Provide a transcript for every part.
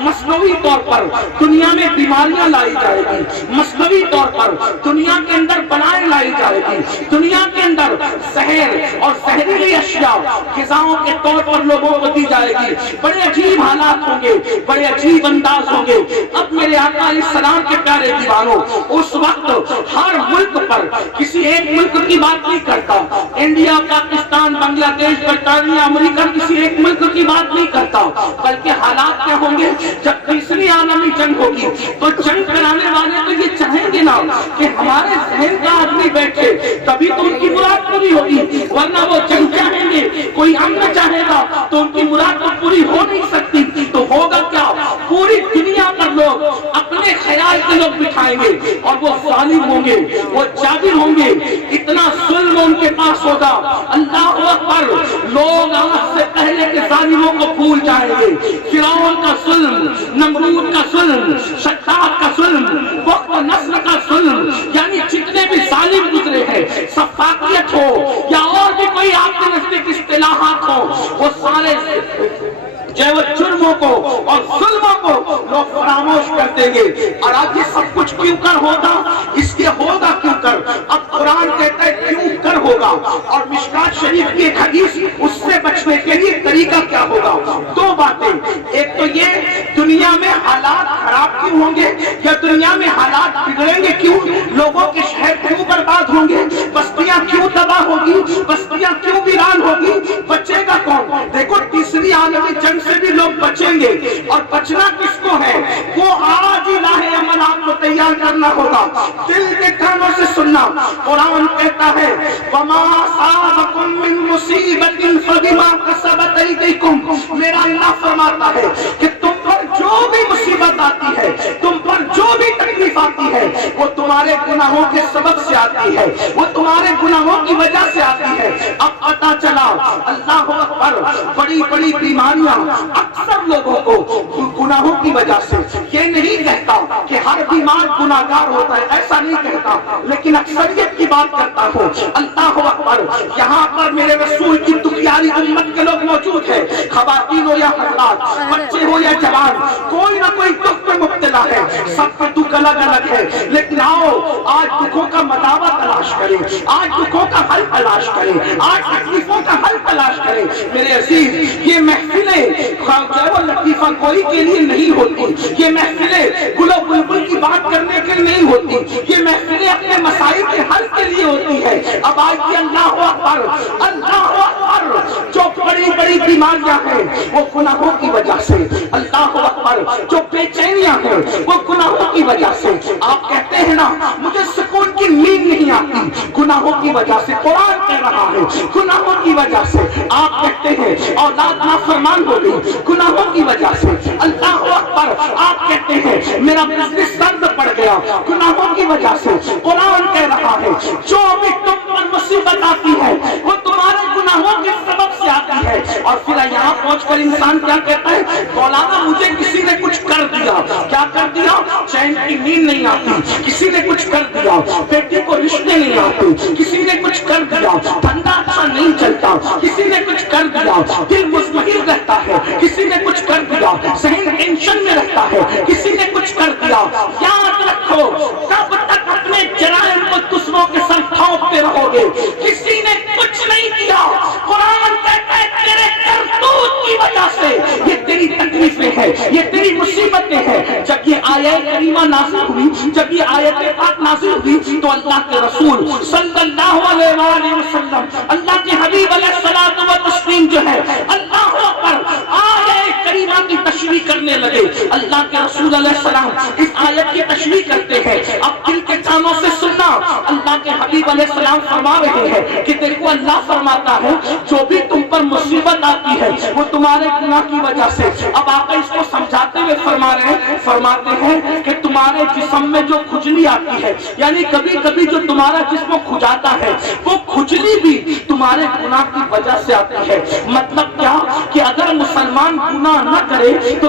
مصنوعی طور پر دنیا میں بیماریاں لائی جائے گی، مصنوعی طور پر دنیا کے اندر بلائیں لائی جائے گی، دنیا کے اندر زہر اور زہریلی اشیاء غذاؤں کے طور پر لوگوں کو دی جائے گی، بڑے عجیب حالات ہوں گے، بڑے عجیب انداز ہوں گے۔ اب میرے آقا علیہ السلام کے پیارے دیوانوں، اس وقت ہر ملک پر کسی ایک ملک کی بات نہیں کرتا، انڈیا، پاکستان، بنگلہ دیش، برطانیہ، امریکہ، کسی ایک ملک کی بات نہیں کرتا، بلکہ حالات کیا ہوں گے؟ جب تیسری عالمی جنگ ہوگی تو جنگ کرانے والے تو یہ چاہیں گے نا کہ ہمارے ذہن کا آدمی بیٹھے، تبھی تو ان کی مراد پوری ہوگی، ورنہ وہ جنگ چاہیں گے، کوئی امن چاہے گا تو ان کی مراد تو پوری ہو نہیں سکتی۔ تو ہوگا کیا؟ پوری دنیا پر لوگ اپنے خیال کے لوگ بٹھائیں گے اور وہ ظالم ہوں گے، وہ جابر ہوں گے، اتنا ظلم ان کے پاس ہوگا، اللہ اکبر، لوگ آج سے پہلے کے ظالموں کو بھول جائیں گے۔ فرعون کا ظلم، نمرود کا ظلم، شداد کا ظلم، وقت نسل کا ظلم، یعنی جتنے بھی ظالم گزرے ہیں، سفاکیت ہو یا اور بھی کوئی آپ کے نزدیک اصطلاحات ہو، وہ سارے جو وہ جرموں کو اور ظلموں کو لوگ فراموش کر دیں گے۔ اور آج یہ سب کچھ کیوں کر ہوگا؟ اس کے ہوگا کیوں کر؟ اب قرآن کہتا ہے کیوں کر ہوگا، اور مشکات شریف کی ایک حدیث اس سے بچنے کے لیے طریقہ کیا ہوگا؟ دو باتیں، ایک تو یہ دنیا میں حالات خراب کیوں ہوں گے یا دنیا میں حالات بگڑیں گے کیوں، لوگوں کے شہر کیوں برباد ہوں گے، بستیاں کیوں تباہ ہوگی، بستیاں کیوں ویران ہوگی، بچے گا کون؟ دیکھو تیسری عالمی جنگ سے بھی لوگ بچیں گے، اور بچنا کس کو ہے؟ وہ آج ہی راہ عمل آپ کو تیار کرنا ہوگا، دل کے کانوں سے سننا۔ قرآن کہتا ہے وَمَا أَصَابَكُم مِّن مُّصِيبَةٍ فَبِمَا كَسَبَتْ أَيْدِيكُمْ، میرا اللہ فرماتا ہے کہ تم پر جو بھی مصیبت آتی ہے، تم پر جو بھی تکلیف آتی ہے، وہ تمہارے گناہوں کے سبب سے آتی ہے، وہ تمہارے گناہوں کی وجہ سے آتی ہے۔ اب پتہ چلا اللہ اکبر، بڑی بڑی بیماریاں اکثر لوگوں کو گناہوں کی وجہ سے، یہ نہیں کہتا کہ ہر بیمار گناہگار ہوتا ہے، ایسا نہیں کہتا، لیکن اکثریت کی بات کرتا ہوں۔ اللہ اکبر، یہاں پر میرے رسول کی دکھیاری امت کے لوگ موجود ہیں، خواتین ہو یا حضرات، بچے ہو یا جوان، کوئی نہ کوئی دکھ میں مبتلا ہے، سب کا دکھ الگ الگ ہے، لیکن آؤ آج دکھوں کا مداوع تلاش کریں، آج دکھوں کا حل تلاش کریں، آج تکلیفوں کا حل تلاش کریں۔ میرے عزیز، یہ محفلیں جو لطیفہ کوئی کے لیے نہیں ہوتی، یہ محفلیں گل و بلبل کی بات کرنے کے لیے نہیں ہوتی، یہ محفلیں اپنے مسائل کے حل کے لیے ہوتی ہے۔ اب آج کی اللہ اکبر، اللہ اکبر، جو بڑی بڑی بیماریاں ہیں وہ گناہوں کی وجہ سے، اللہ اکبر، جو بے چینیاں ہیں وہ گناہوں کی وجہ سے۔ آپ کہتے ہیں نا مجھے سکون کی نیند نہیں آتی، گناہوں کی وجہ سے، قرآن کہہ رہا ہے گناہوں کی وجہ سے۔ آپ کہتے ہیں اولاد نافرمان ہو گئی، گناہوں کی وجہ سے، اللہ اکبر۔ آپ کہتے ہیں میرا بزنس بند پڑ گیا، گناہوں کی وجہ سے۔ قرآن کہہ رہا ہے جو بھی تم پر مصیبت آتی ہے وہ تمہارے گناہوں کے سبب سے آتی ہے۔ اور پھر یہاں پہنچ کر انسان کیا کہتا ہے؟ مولانا مجھے کسی نے کچھ کر دیا، کیا کر دیا؟ چین کی نیند نہیں آتی، کسی نے کچھ کر دیا، بیٹی کو رشتے نہیں آتے، کسی نے کچھ کر دیا، دھندا اچھا نہیں چلتا، کسی نے کچھ کر دیا، دل مطمئن رہتا ہے، کسی نے کچھ کر دیا، ذہن ٹینشن میں رہتا ہے، کسی نے کچھ کر دیا۔ یاد رکھو کب تک اپنے جرائم کو دوسروں کے ساتھ تھوپتے رہو گے؟ کسی نے کچھ نہیں کیا، قرآن کہتا ہے تیرے کرتوت کی وجہ سے یہ تیری تکلیفیں ہیں، یہ تیری مصیبتیں ہیں۔ جب یہ آیت کریمہ نازل ہوئی، جب یہ آیت پاک نازل ہوئی تو اللہ کے رسول صلی اللہ علیہ وآلہ وسلم، اللہ کے حبیب علیہ الصلوۃ والتسلیم جو ہے، اللہ پر آیت کریمہ کی تشریح کرنے لگے۔ اللہ کے رسول علیہ السلام اس آیت کی تشریح کرتے ہیں، اب دل کے کانوں سے سننا۔ اللہ کے حبیب علیہ السلام فرما رہے ہیں کہ دیکھو اللہ فرماتا ہے جو بھی تم پر مصیبت آتی ہے وہ تمہارے گناہ کی وجہ سے۔ اب آقا اس کو سمجھاتے ہوئے فرماتے ہیں کہ تمہارے جسم میں جو کھجلی آتی ہے، یعنی کبھی کبھی جو تمہارا جسم کھجاتا ہے وہ کھجلی بھی تمہارے گناہ کی وجہ سے آتی ہے۔ مطلب کیا کہ اگر مسلمان گناہ نہ کرے تو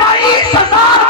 22,000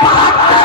72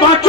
5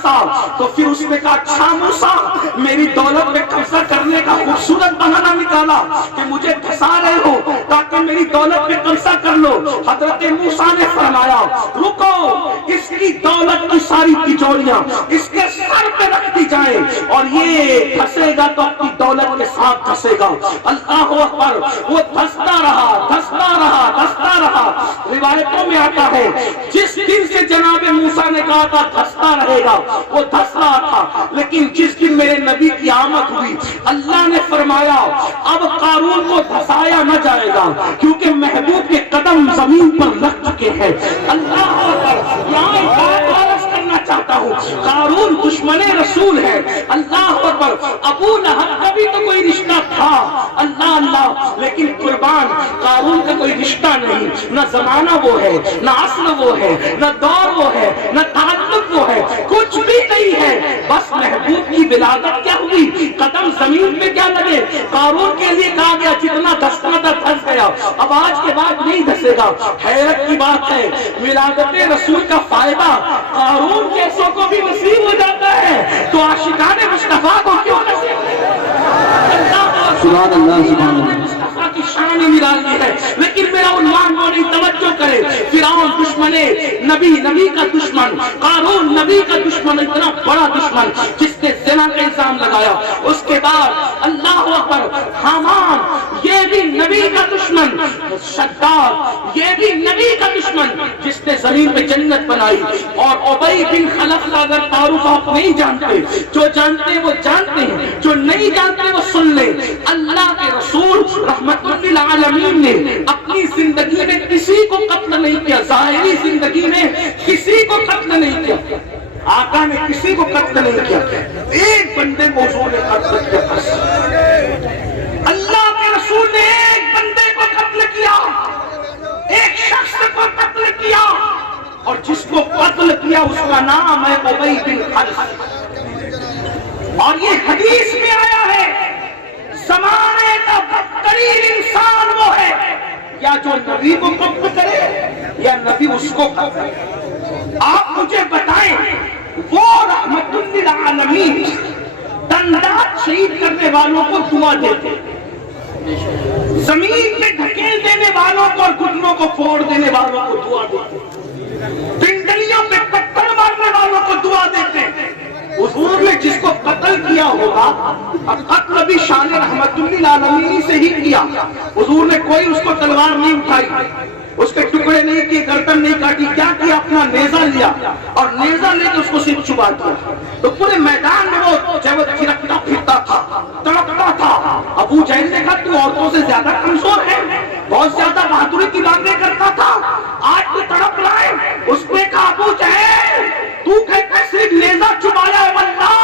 دھسا تو پھر اس نے کہا اچھا موسیٰ میری دولت پہ قبضہ کرنے کا خوبصورت بہانہ نکالا کہ مجھے دھسا رہے ہو تاکہ میری دولت پہ قبضہ کر لو. حضرت موسیٰ نے فرمایا رکو, اس کی دولت کی ساری تجوریاں اس کے سر پہ رکھ دی جائیں اور یہ دھسے گا تو اپنی دولت کے ساتھ دھسے گا. اللہ اکبر. وہ دھستا رہا دھستا رہا دھستا رہا. روایتوں میں آتا ہے جس دن سے جناب موسیٰ نے کہا تھا دھستا رہے گا وہ دھس رہا تھا, لیکن جس دن میرے نبی کی آمد ہوئی اللہ نے فرمایا اب قارون کو دھسایا نہ جائے گا کیونکہ محبوب کے قدم زمین پر لگ چکے ہیں. اللہ اکبر. یہاں ایک بات عرض کرنا چاہتا ہوں, قارون دشمن رسول ہے. اللہ اکبر. ابو لہب کا بھی تو کوئی رشتہ تھا, اللہ اللہ, لیکن قربان قارون کا کوئی رشتہ نہیں. نہ زمانہ وہ ہے, نہ اصل وہ ہے, نہ دور وہ ہے, نہ تعلق وہ ہے, کچھ بھی نہیں ہے. بس محبوب کی ولادت کیا ہوئی, قدم زمین پہ کیا لگے. قارون کے لیے کہا گیا جتنا دھسنا تھا دھس گیا, اب آج کے بعد نہیں دھسے گا. حیرت کی بات ہے ولادت رسول کا فائدہ قارون جیسوں کو بھی نصیب ہو جاتا ہے تو عاشقان مصطفیٰ کو کیوں نصیب نہیں. سبحان اللہ سبحان اللہ. مصطفیٰ کی شان نرالی ہے. لیکن میرا عنوان بڑی توجہ کرے. فرعون دشمن نبی, نبی کا دشمن. قارون نبی کا دشمن, اتنا بڑا دشمن جس نے زنا کا الزام لگایا. اس کے بعد اللہ اکبر حامان یہ بھی نبی کا دشمن. شداد یہ بھی نبی کا دشمن جس نے زمین پہ جنت بنائی. اور ابی بن خلف کا اگر تعارف آپ نہیں جانتے, جو جانتے وہ جانتے ہیں, جو نہیں جانتے وہ سن لیں. اللہ کے رسول رحمت للعالمین نے اپنی زندگی میں کسی کو قتل نہیں کیا, ظاہری زندگی میں کسی کو قتل نہیں کیا. آقا نے کسی کو قتل نہیں کیا, ایک بندے کو حضور نے قتل کیا. بس اللہ کے رسول نے ایک بندے کو قتل کیا, ایک شخص کو قتل کیا, اور جس کو قتل کیا اس کا نام ہے ابی بن خلف. اور یہ حدیث میں آیا ہے زمانے کا بدترین انسان وہ ہے یا جو نبی کو قتل کرے یا نبی اس کو قتل کرے. آپ مجھے بتائیں وہ رحمت للعالمین دندات شہید کرنے والوں کو دعا دیتے, زمین میں ڈھکیل دینے والوں کو اور گھٹنوں کو پھوڑ دینے والوں کو دعا دیتے, پنڈلیوں پہ پتھر مارنے والوں کو دعا دیتے. حضور نے جس کو قتل کیا ہوگا, اور قتل بھی شان رحمت للعالمین سے ہی کیا. حضور نے کوئی اس کو تلوار نہیں اٹھائی, اس کے ٹکڑے نہیں کیے, گردن نہیں کاٹی. کیا کیا, اپنا نیزہ لیا اور نیزہ لے کے اس کو صرف چبا دیا. تو پورے میدان میں وہ جب تھرکتا پھرتا تھا, تڑپتا تھا. ابو جہل نے کہا تو عورتوں سے زیادہ کمزور ہے, بہت زیادہ بہادری کی باتیں کرتا تھا, آج تو تڑپ رہا ہے. اس نے کہا ابو جہل تو کہتا صرف نیزہ چبایا ہے, واللہ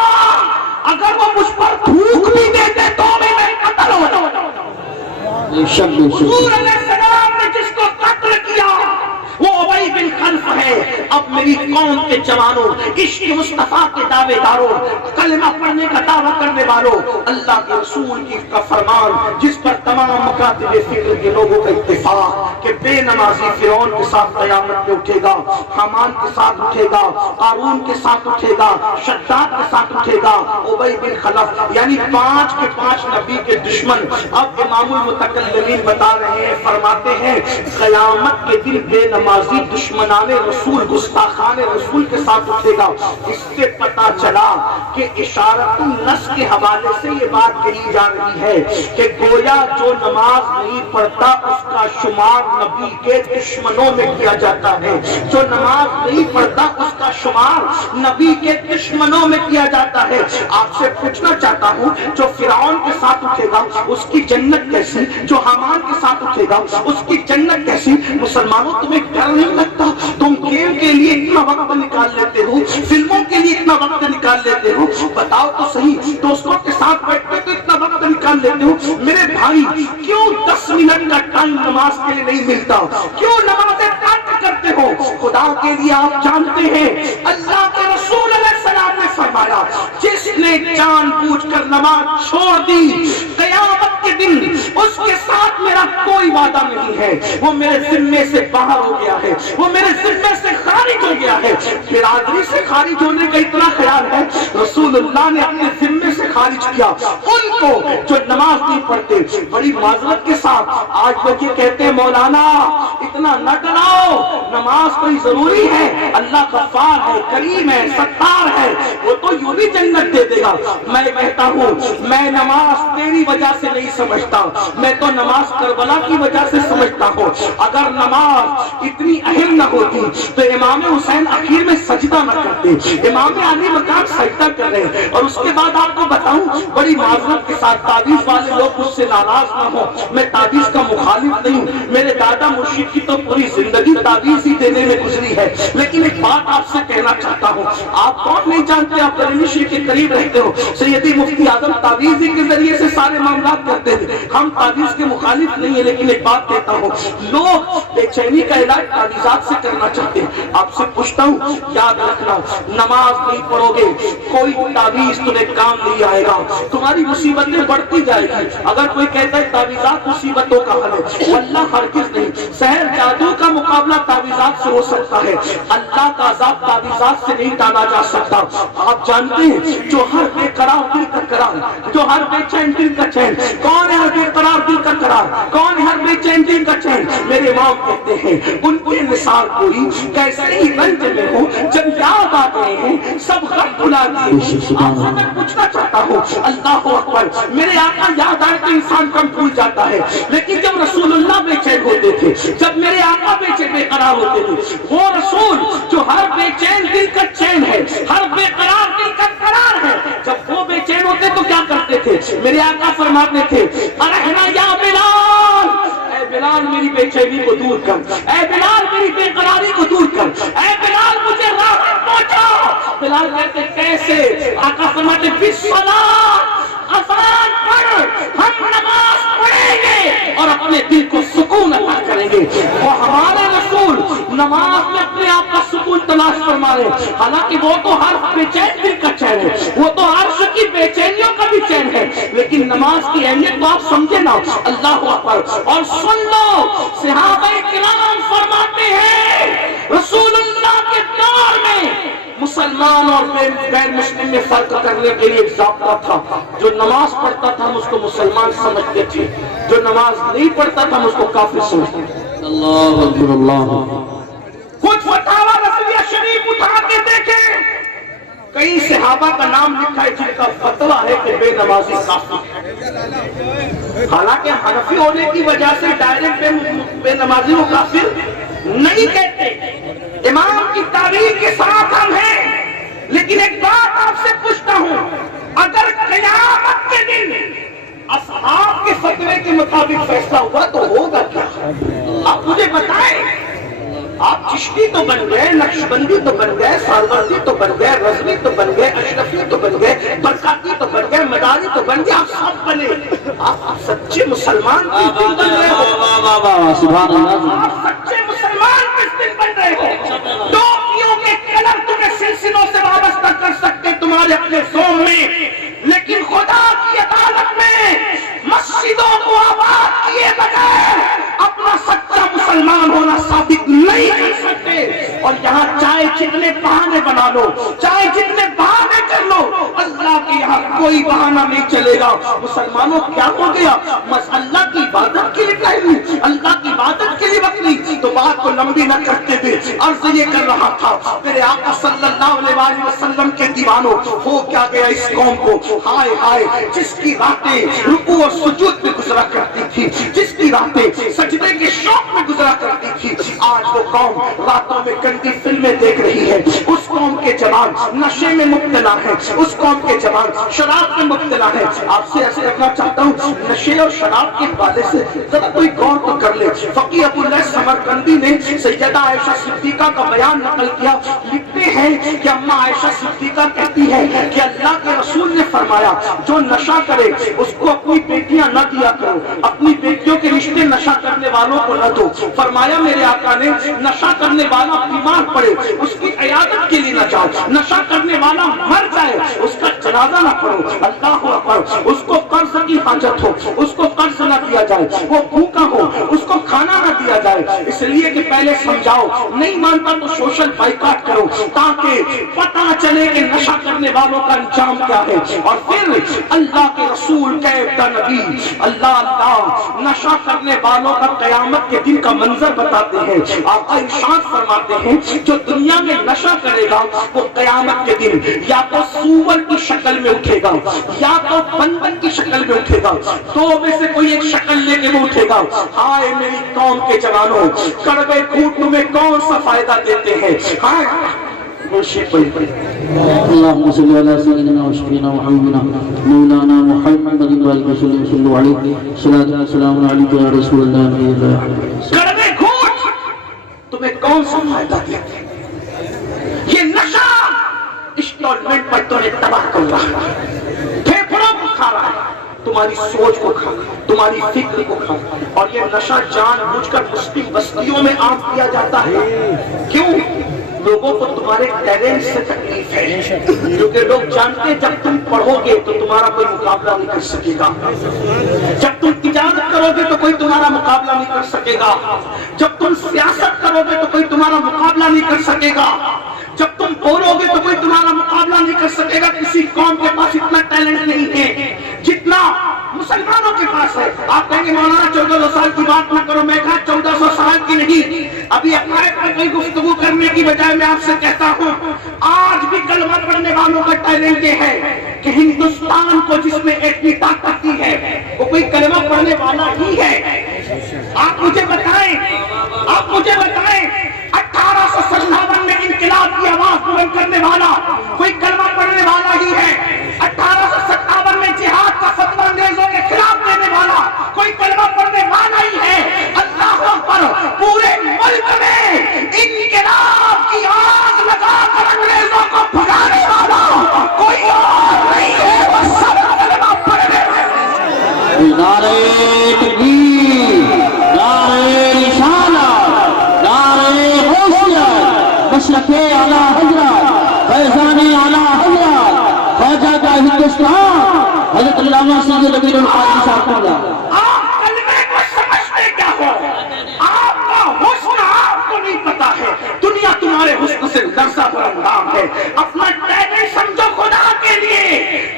اگر وہ مجھ پر تھوک بھی دیتے تو بھی میں قتل ہو جاؤں. حضور علیہ السلام نے جس کو قتل کیا وہ ابی بن خلف ہے. اب میری قوم کے جوانوں, عشق مصطفیٰ کے دعوے داروں, کلمہ پڑھنے کا دعویٰ کرنے والوں, اللہ کے رسول کی کا فرمان جس پر تمام مکاتب فکر کے لوگوں کا اتفاق کہ بے نمازی فرعون کے ساتھ قیامت میں اٹھے گا, حامان کے ساتھ اٹھے گا, قارون کے ساتھ اٹھے گا, شداد کے ساتھ اٹھے گا, ابی بن خلف, یعنی 5 کے 5 نبی کے دشمن. اب امام المتکلمین بتا رہے ہیں, فرماتے ہیں قیامت کے دن بے نمازی دشمنان رسول, گستاخان رسول کے ساتھ اٹھے گا. اس سے پتا چلا کہ اشارت النص کے حوالے سے یہ بات کہی جا رہی ہے کہ گویا جو نماز نہیں پڑھتا اس کا شمار نبی کے دشمنوں میں کیا جاتا ہے, جو نماز نہیں پڑھتا اس کا شمار نبی کے دشمنوں میں کیا جاتا ہے. آپ سے پوچھنا چاہتا ہوں جو فرعون کے ساتھ اٹھے گا اس کی جنت کیسی, جو حامان کے ساتھ اٹھے گا اس کی جنت کیسی. مسلمانوں تمہیں ڈر نہیں لگتا, تم گیم کے لیے اتنا وقت نکال لیتے ہو, فلموں کے لیے اتنا وقت نکال لیتے ہو, بتاؤ تو صحیح, دوستوں کے ساتھ بیٹھتے تو اتنا وقت نکال لیتے ہو. میرے بھائی کیوں 10 منٹ کا ٹائم نماز کے لیے نہیں ملتا, کیوں نمازیں کٹ کرتے ہو. خدا کے لیے آپ جانتے ہیں اللہ کے رسول علیہ السلام نے فرمایا جس جس نے جان بوجھ کر نماز چھوڑ دی قیامت کے دن اس کے ساتھ میرا کوئی وعدہ نہیں ہے، وہ میرے ذمے سے باہر ہو گیا ہے، وہ میرے ذمے سے خارج ہو گیا ہے۔ برادری سے خارج ہونے کا اتنا خیال ہے، رسول اللہ نے اپنے ذمے سے خارج کیا ان کو جو نماز نہیں پڑھتے۔ بڑی معذرت کے ساتھ آج لوگ یہ کہتے ہیں مولانا اتنا نہ ڈراؤ، نماز کوئی ضروری ہے، اللہ غفار ہے، کریم ہے، ستار ہے، وہ تو یوں بھی جنت دے دے گا۔ میں کہتا ہوں میں نماز تیری وجہ سے نہیں سمجھتا، میں تو نماز کربلا کی وجہ سے سمجھتا ہوں۔ اگر نماز اتنی اہم نہ ہوتی تو امام حسین اخیر میں سجدہ نہ کرتے، امام علی مقام سجدہ کر رہے ہیں۔ اور اس کے بعد آپ کو بتاؤں بڑی معذرت کے ساتھ تعویذ والے لوگ مجھ سے ناراض نہ ہو، میں تعویذ کا مخالف نہیں ہوں، میرے دادا مرشد کی تو پوری زندگی تعویذ ہی دینے میں گزری ہے۔ لیکن ایک بات آپ سے کہنا چاہتا ہوں، آپ کون نہیں جانتے، آپ بریلوی شریف کے قریب رہتے ہو، سیدی مفتی اعظم تعویذ ہی کے ذریعے سے سارے معاملات کرتے تھے، ہم تعویذ کے مخالف نہیں ہیں۔ لیکن ایک بات کہتا ہوں، لوگ بے چینی کا علاج تعویذات سے کرنا چاہتے ہیں۔ آپ سے پوچھتا ہوں یاد رکھنا، نماز نہیں پڑھو گے کوئی تعویذ تمہیں کام نہیں آئے گا، تمہاری مصیبتیں بڑھتی جائے گی۔ اگر کوئی کہتا ہے تعویذات مصیبتوں کا حل ہے، اللہ ہرگز نہیں۔ سحر جادو کا مقابلہ تعویذات سے ہو سکتا ہے، اللہ کا عذاب تعویذات سے نہیں ٹالا جا سکتا۔ آپ جانتے ہیں جو ہر بے قرار دل کا قرار، جو ہر بے چین دل کا چین، کون ہے ہر بے قرار دل کا قرار، کون ہے ہر بے چین دل کا چین؟ میرے امام کہتے ہیں ان کی مثال کوئی کیسے ہی رنج میں ہو، جب یاد آ گئے ہیں سب غم بھلا دیے۔ آپ سے میں پوچھنا چاہتا ہوں اللہ اکبر، میرے آقا یاد آئے تو انسان کم بھول جاتا ہے، لیکن جب رسول اللہ بے چین ہوتے تھے، جب میرے آقا بے چین بے قرار ہوتے تھے، وہ رسول جو ہر بے چین دل کا چین ہے، ہر بے قرار دل کا قرار ہے، جب وہ بے چین ہوتے تو کیا کرتے تھے؟ میرے آقا فرماتے تھے ارحنا یا بلال، اے بلال میری بے چینی کو دور کر، اے بلال میری بے قراری کو دور کر، اے بلال مجھے راحت پہنچا۔ بلال کہتے کیسے؟ آقا فرماتے بالصلاۃ، اذان پڑھ، ہم نماز پڑھیں گے اور اپنے دل کو سکون عطا کریں گے۔ وہ ہمارے رسول نماز میں اپنے آپ کا سکون تلاش فرما رہے، حالانکہ وہ تو ہر بے چین دل کا چین ہے، وہ تو عرش کی بے چینیوں کا بھی چین ہے، لیکن نماز کی اہمیت تو آپ سمجھے نا۔ اللہ اکبر۔ اور سن لو صحابہ کرام فرماتے ہیں رسول اللہ کے دور میں مسلمان اور غیر مسلم میں فرق کرنے کے لیے ایک ضابطہ تھا، جو نماز پڑھتا تھا ہم اس کو مسلمان سمجھتے تھے، جو نماز نہیں پڑھتا تھا ہم اس کو کافر سمجھتے تھے۔ اللہ اکبر اللہ۔ کچھ فتاوی رضویہ شریف اٹھا کے دیکھیں، کئی صحابہ کا نام لکھا ہے جن کا فتویٰ ہے کہ بے نمازی کافر ہے، حالانکہ حنفی ہونے کی وجہ سے ڈائریکٹ بے نمازی کو کافر نہیں کہتے، امام کی تعریف کے ساتھ ہم ہیں۔ لیکن ایک بات آپ سے پوچھتا ہوں، اگر قیامت کے دن اصحاب کے فتوے کے مطابق فیصلہ ہوا تو ہوگا کیا؟ آپ مجھے بتائیں۔ آپ چشتی تو بن گئے، نقشبندی تو بن گئے، سالوردی تو بن گئے، رضوی تو بن گئے، اشرفی تو بن گئے، برکاتی تو بن گئے، مداری تو بن گئے، آپ سب بنے، آپ سچے مسلمان کس دن بن رہے ہو؟ سبحان اللہ۔ آپ سچے مسلمان کس دن بن رہے ہو؟ ٹوپیوں کے کلر تمہیں سلسلوں سے وابستہ کر سکتے تمہارے اپنے زوم میں، لیکن خدا کی عدالت میں مسجدوں کو آباد کیے بغیر اپنا سچا مسلمان ہونا ثابت نہیں کر سکتے۔ اور یہاں چاہے جتنے بہانے بنا لو، چاہے جتنے بہانے کر لو، اللہ کے یہاں کوئی بہانہ نہیں چلے گا۔ مسلمانوں کیا ہو گیا؟ بس اللہ کی عبادت کے لیے ٹائم نہیں، اللہ کی عبادت کے لیے وقت نہیں، تو بات کو لمبی نہ کرتے ہوئے عرض یہ کر رہا تھا، میرے آقا صلی اللہ علیہ وسلم کے دیوانوں، ہو کیا گیا اس قوم کو؟ ہائے ہائے، جس کی راتیں رکوع اور سجود میں گزرا کرتی تھی، جس کی راتیں سجدے کے شوق میں گزرا کرتی تھی، آج وہ قوم راتوں میں گندی فلمیں دیکھ رہی ہے۔ اس قوم کے جوان نشے میں مبتلا ہے، اس قوم کے جوان شراب میں مبتلا ہے۔ آپ سے ایسے رکھنا چاہتا ہوں، نشے اور شراب کے حوالے سے ذرا کوئی غور تو کر لے۔ فقیہ ابو اللہ سمرقندی نے سیدہ عائشہ صدیقہ کا بیان نقل کیا، لکھتے ہیں کہ اماں عائشہ صدیقہ کہتی ہے کہ اللہ کے رسول نے فرمایا جو نشہ کرے اس کو اپنی بیٹیاں نہ دیا کرو، اپنی بیٹیوں کے رشتے نشہ کرنے والوں کو نہ دو۔ فرمایا میرے آقا نے نشہ کرنے والا بیمار پڑے، اس کی عیادت کے لیے نہ جاؤ. نشہ کرنے والا مر جائے اس کا جنازہ نہ پڑھو. اللہ اکبر. اس کو قرض کی حاجت ہو اس کو قرض نہ دیا جائے, وہ بھوکا ہو اس کو کھانا نہ دیا جائے, اس لیے کہ پہلے سمجھاؤ, نہیں مانتا تو سوشل بائیکاٹ کرو تاکہ پتہ چلے کہ نشہ کرنے والوں کا انجام کیا ہے. اور پھر اللہ کے رسول کہتا نبی اللہ نشہ کرنے والوں کا قیامت کے دن کا منظر بتاتے ہیں. آقا ارشاد فرماتے ہیں جو دنیا میں نشہ کرے گا وہ قیامت کے دن یا تو سور کی شکل میں اٹھے گا یا تو بندر کی شکل میں اٹھے گا, دو میں سے کوئی ایک شکل لے کے وہ اٹھے گا. ہائے میری قوم کے جوانوں, کڑوے گھونٹ تمہیں کون سا فائدہ دیتے ہیں؟ اللهم صل على سيدنا وشفينا وحبيبنا مولانا محمد وعلى اله وصحبه عليه صلاة والسلام عليك يا رسول الله. کڑوے گھونٹ تمہیں کون سا فائدہ دیتے ہیں؟ یہ نشہ انسٹالمنٹ پر تمہیں تباہ کر رہا ہے, پھیپھڑوں کو کھا رہا ہے, تمہاری سوچ کو کھا, تمہاری فکر کو کھا. اور یہ نشہ جان بوجھ کر مسلم بستیوں میں عام کیا جاتا ہے. کیوں؟ لوگوں کو تمہارے ٹیلنٹ سے تکلیف ہے, کیونکہ لوگ جانتے جب تم پڑھو گے تو تمہارا کوئی مقابلہ نہیں کر سکے گا, جب تم تجارت کرو گے تو کوئی تمہارا مقابلہ نہیں کر سکے گا, جب تم سیاست کرو گے تو کوئی تمہارا مقابلہ نہیں کر سکے گا, جب تم بولو گے تو کوئی تمہارا مقابلہ نہیں کر سکے گا. کسی قوم کے پاس اتنا ٹیلنٹ نہیں ہے جتنا مسلمانوں کے پاس ہے. آپ کہیں گے مولانا 1400 سال کی بات نہ کرو. میں کہا 1400 سال کی نہیں, ابھی عقائد پر کوئی گفتگو کرنے کی بجائے میں آپ سے کہتا ہوں آج بھی کلمہ پڑھنے والوں کا ٹیلنٹ یہ ہے کہ ہندوستان کو جس میں ایٹمی طاقت دی ہے وہ کوئی کلمہ پڑھنے والا ہی ہے. آپ مجھے بتائیں 1857 میں انقلاب کی آواز بلند کرنے والا کوئی کلمہ پڑھنے والا ہی ہے. 1857 میں جہاد کا فتویٰ انگریزوں کے خلاف دینے والا کوئی کلمہ پڑھنے والا ہی ہے. اللہ اکبر. پورے ملک میں انقلاب کی آگ لگا کر انگریزوں کو بھگانے والا کوئی اور نہیں ہے, وہ سب کلمہ پڑھنے والے. نعرہ تکبیر, نعرہ رسالت, نعرہ غوثیت, مشرق اعلی حضرت, فیضان اعلی حضرت, خواجہ کا ہندوستان, حضرت علامہ سید نبی القادری صاحب کو. آپ کلمے کو سمجھتے کیا ہو؟ آپ کا حسن آپ کو نہیں پتا ہے. دنیا تمہارے حسن سے لرزہ برندام ہے. اپنا ٹیلنٹ سمجھو خدا کے لیے.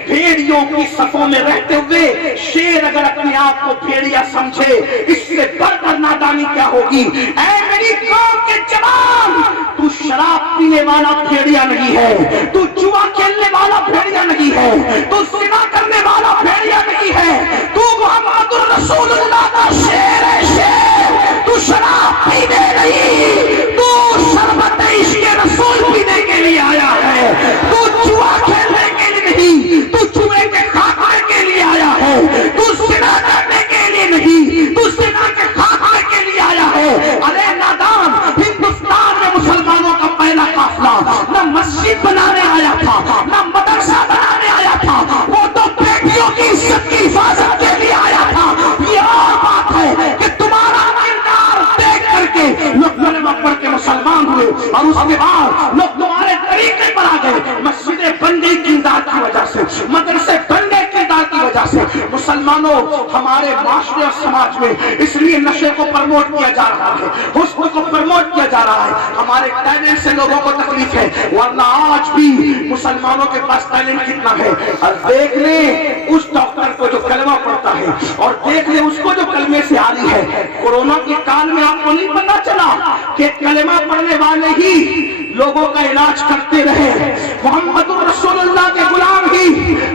بھیڑیوں کی صفوں میں رہتے ہوئے شیر اگر اپنے آپ کو بھیڑیا سمجھے اس سے بڑھ کر نادانی کیا ہوگی؟ اے میری قوم کے جوان, تو شراب پینے والا بھیڑیا نہیں ہے, تو جوا کھیلنے والا بھیڑیا نہیں ہے, تو زنا کرنے والا بھیڑیا نہیں ہے, تو محمد رسول اللہ کا شیر ہے شیر. تو شراب پینے نہیں, تو شربت عشق رسول پینے کے لیے آیا ہے. تو جوا کھیلنے کے لیے نہیں, تو جوئے کے خاکے کے لیے آیا ہے. تو زنا کرنے کے لیے نہیں, تو زنا کے خاکے کے لیے آیا ہے. ارے نادان, ہندوستان میں مسلمانوں کا پہلا قافلہ نہ مسجد بنانے آیا تھا نہ مدرسہ بنانے آیا تھا, وہ تو بیٹیوں کی عزت کی حفاظت کے لیے آیا تھا. یہ اور بات ہے کہ تمہارا کردار دیکھ کر کے لوگ کلمہ پڑھ کے مسلمان ہوئے اور اس کے بعد لوگ تمہارے طریقے پر آ گئے. مسجدیں بن گئی کردار کی وجہ سے, مدرسے بن گئے کردار کی وجہ سے. مسلمانوں ہمارے معاشرے اور سماج میں اس لیے نشے کو پروموٹ کیا جا رہا ہے, حسن کو پروموٹ کیا جا رہا ہے. ہمارے ٹیلنٹ سے لوگوں کو تکلیف ہے, ورنہ آج بھی مسلمانوں کے پاس ٹیلنٹ کتنا ہے. اور دیکھ لیں اس ڈاکٹر کو جو کلمہ پڑھتا ہے اور دیکھ لیں اس کو جو کلمے سے عاری ہے. کورونا کے کال میں آپ کو نہیں پتا چلا کہ کلمہ پڑھنے والے ہی لوگوں کا علاج کرتے رہے. محمد رسول اللہ کے غلام ہی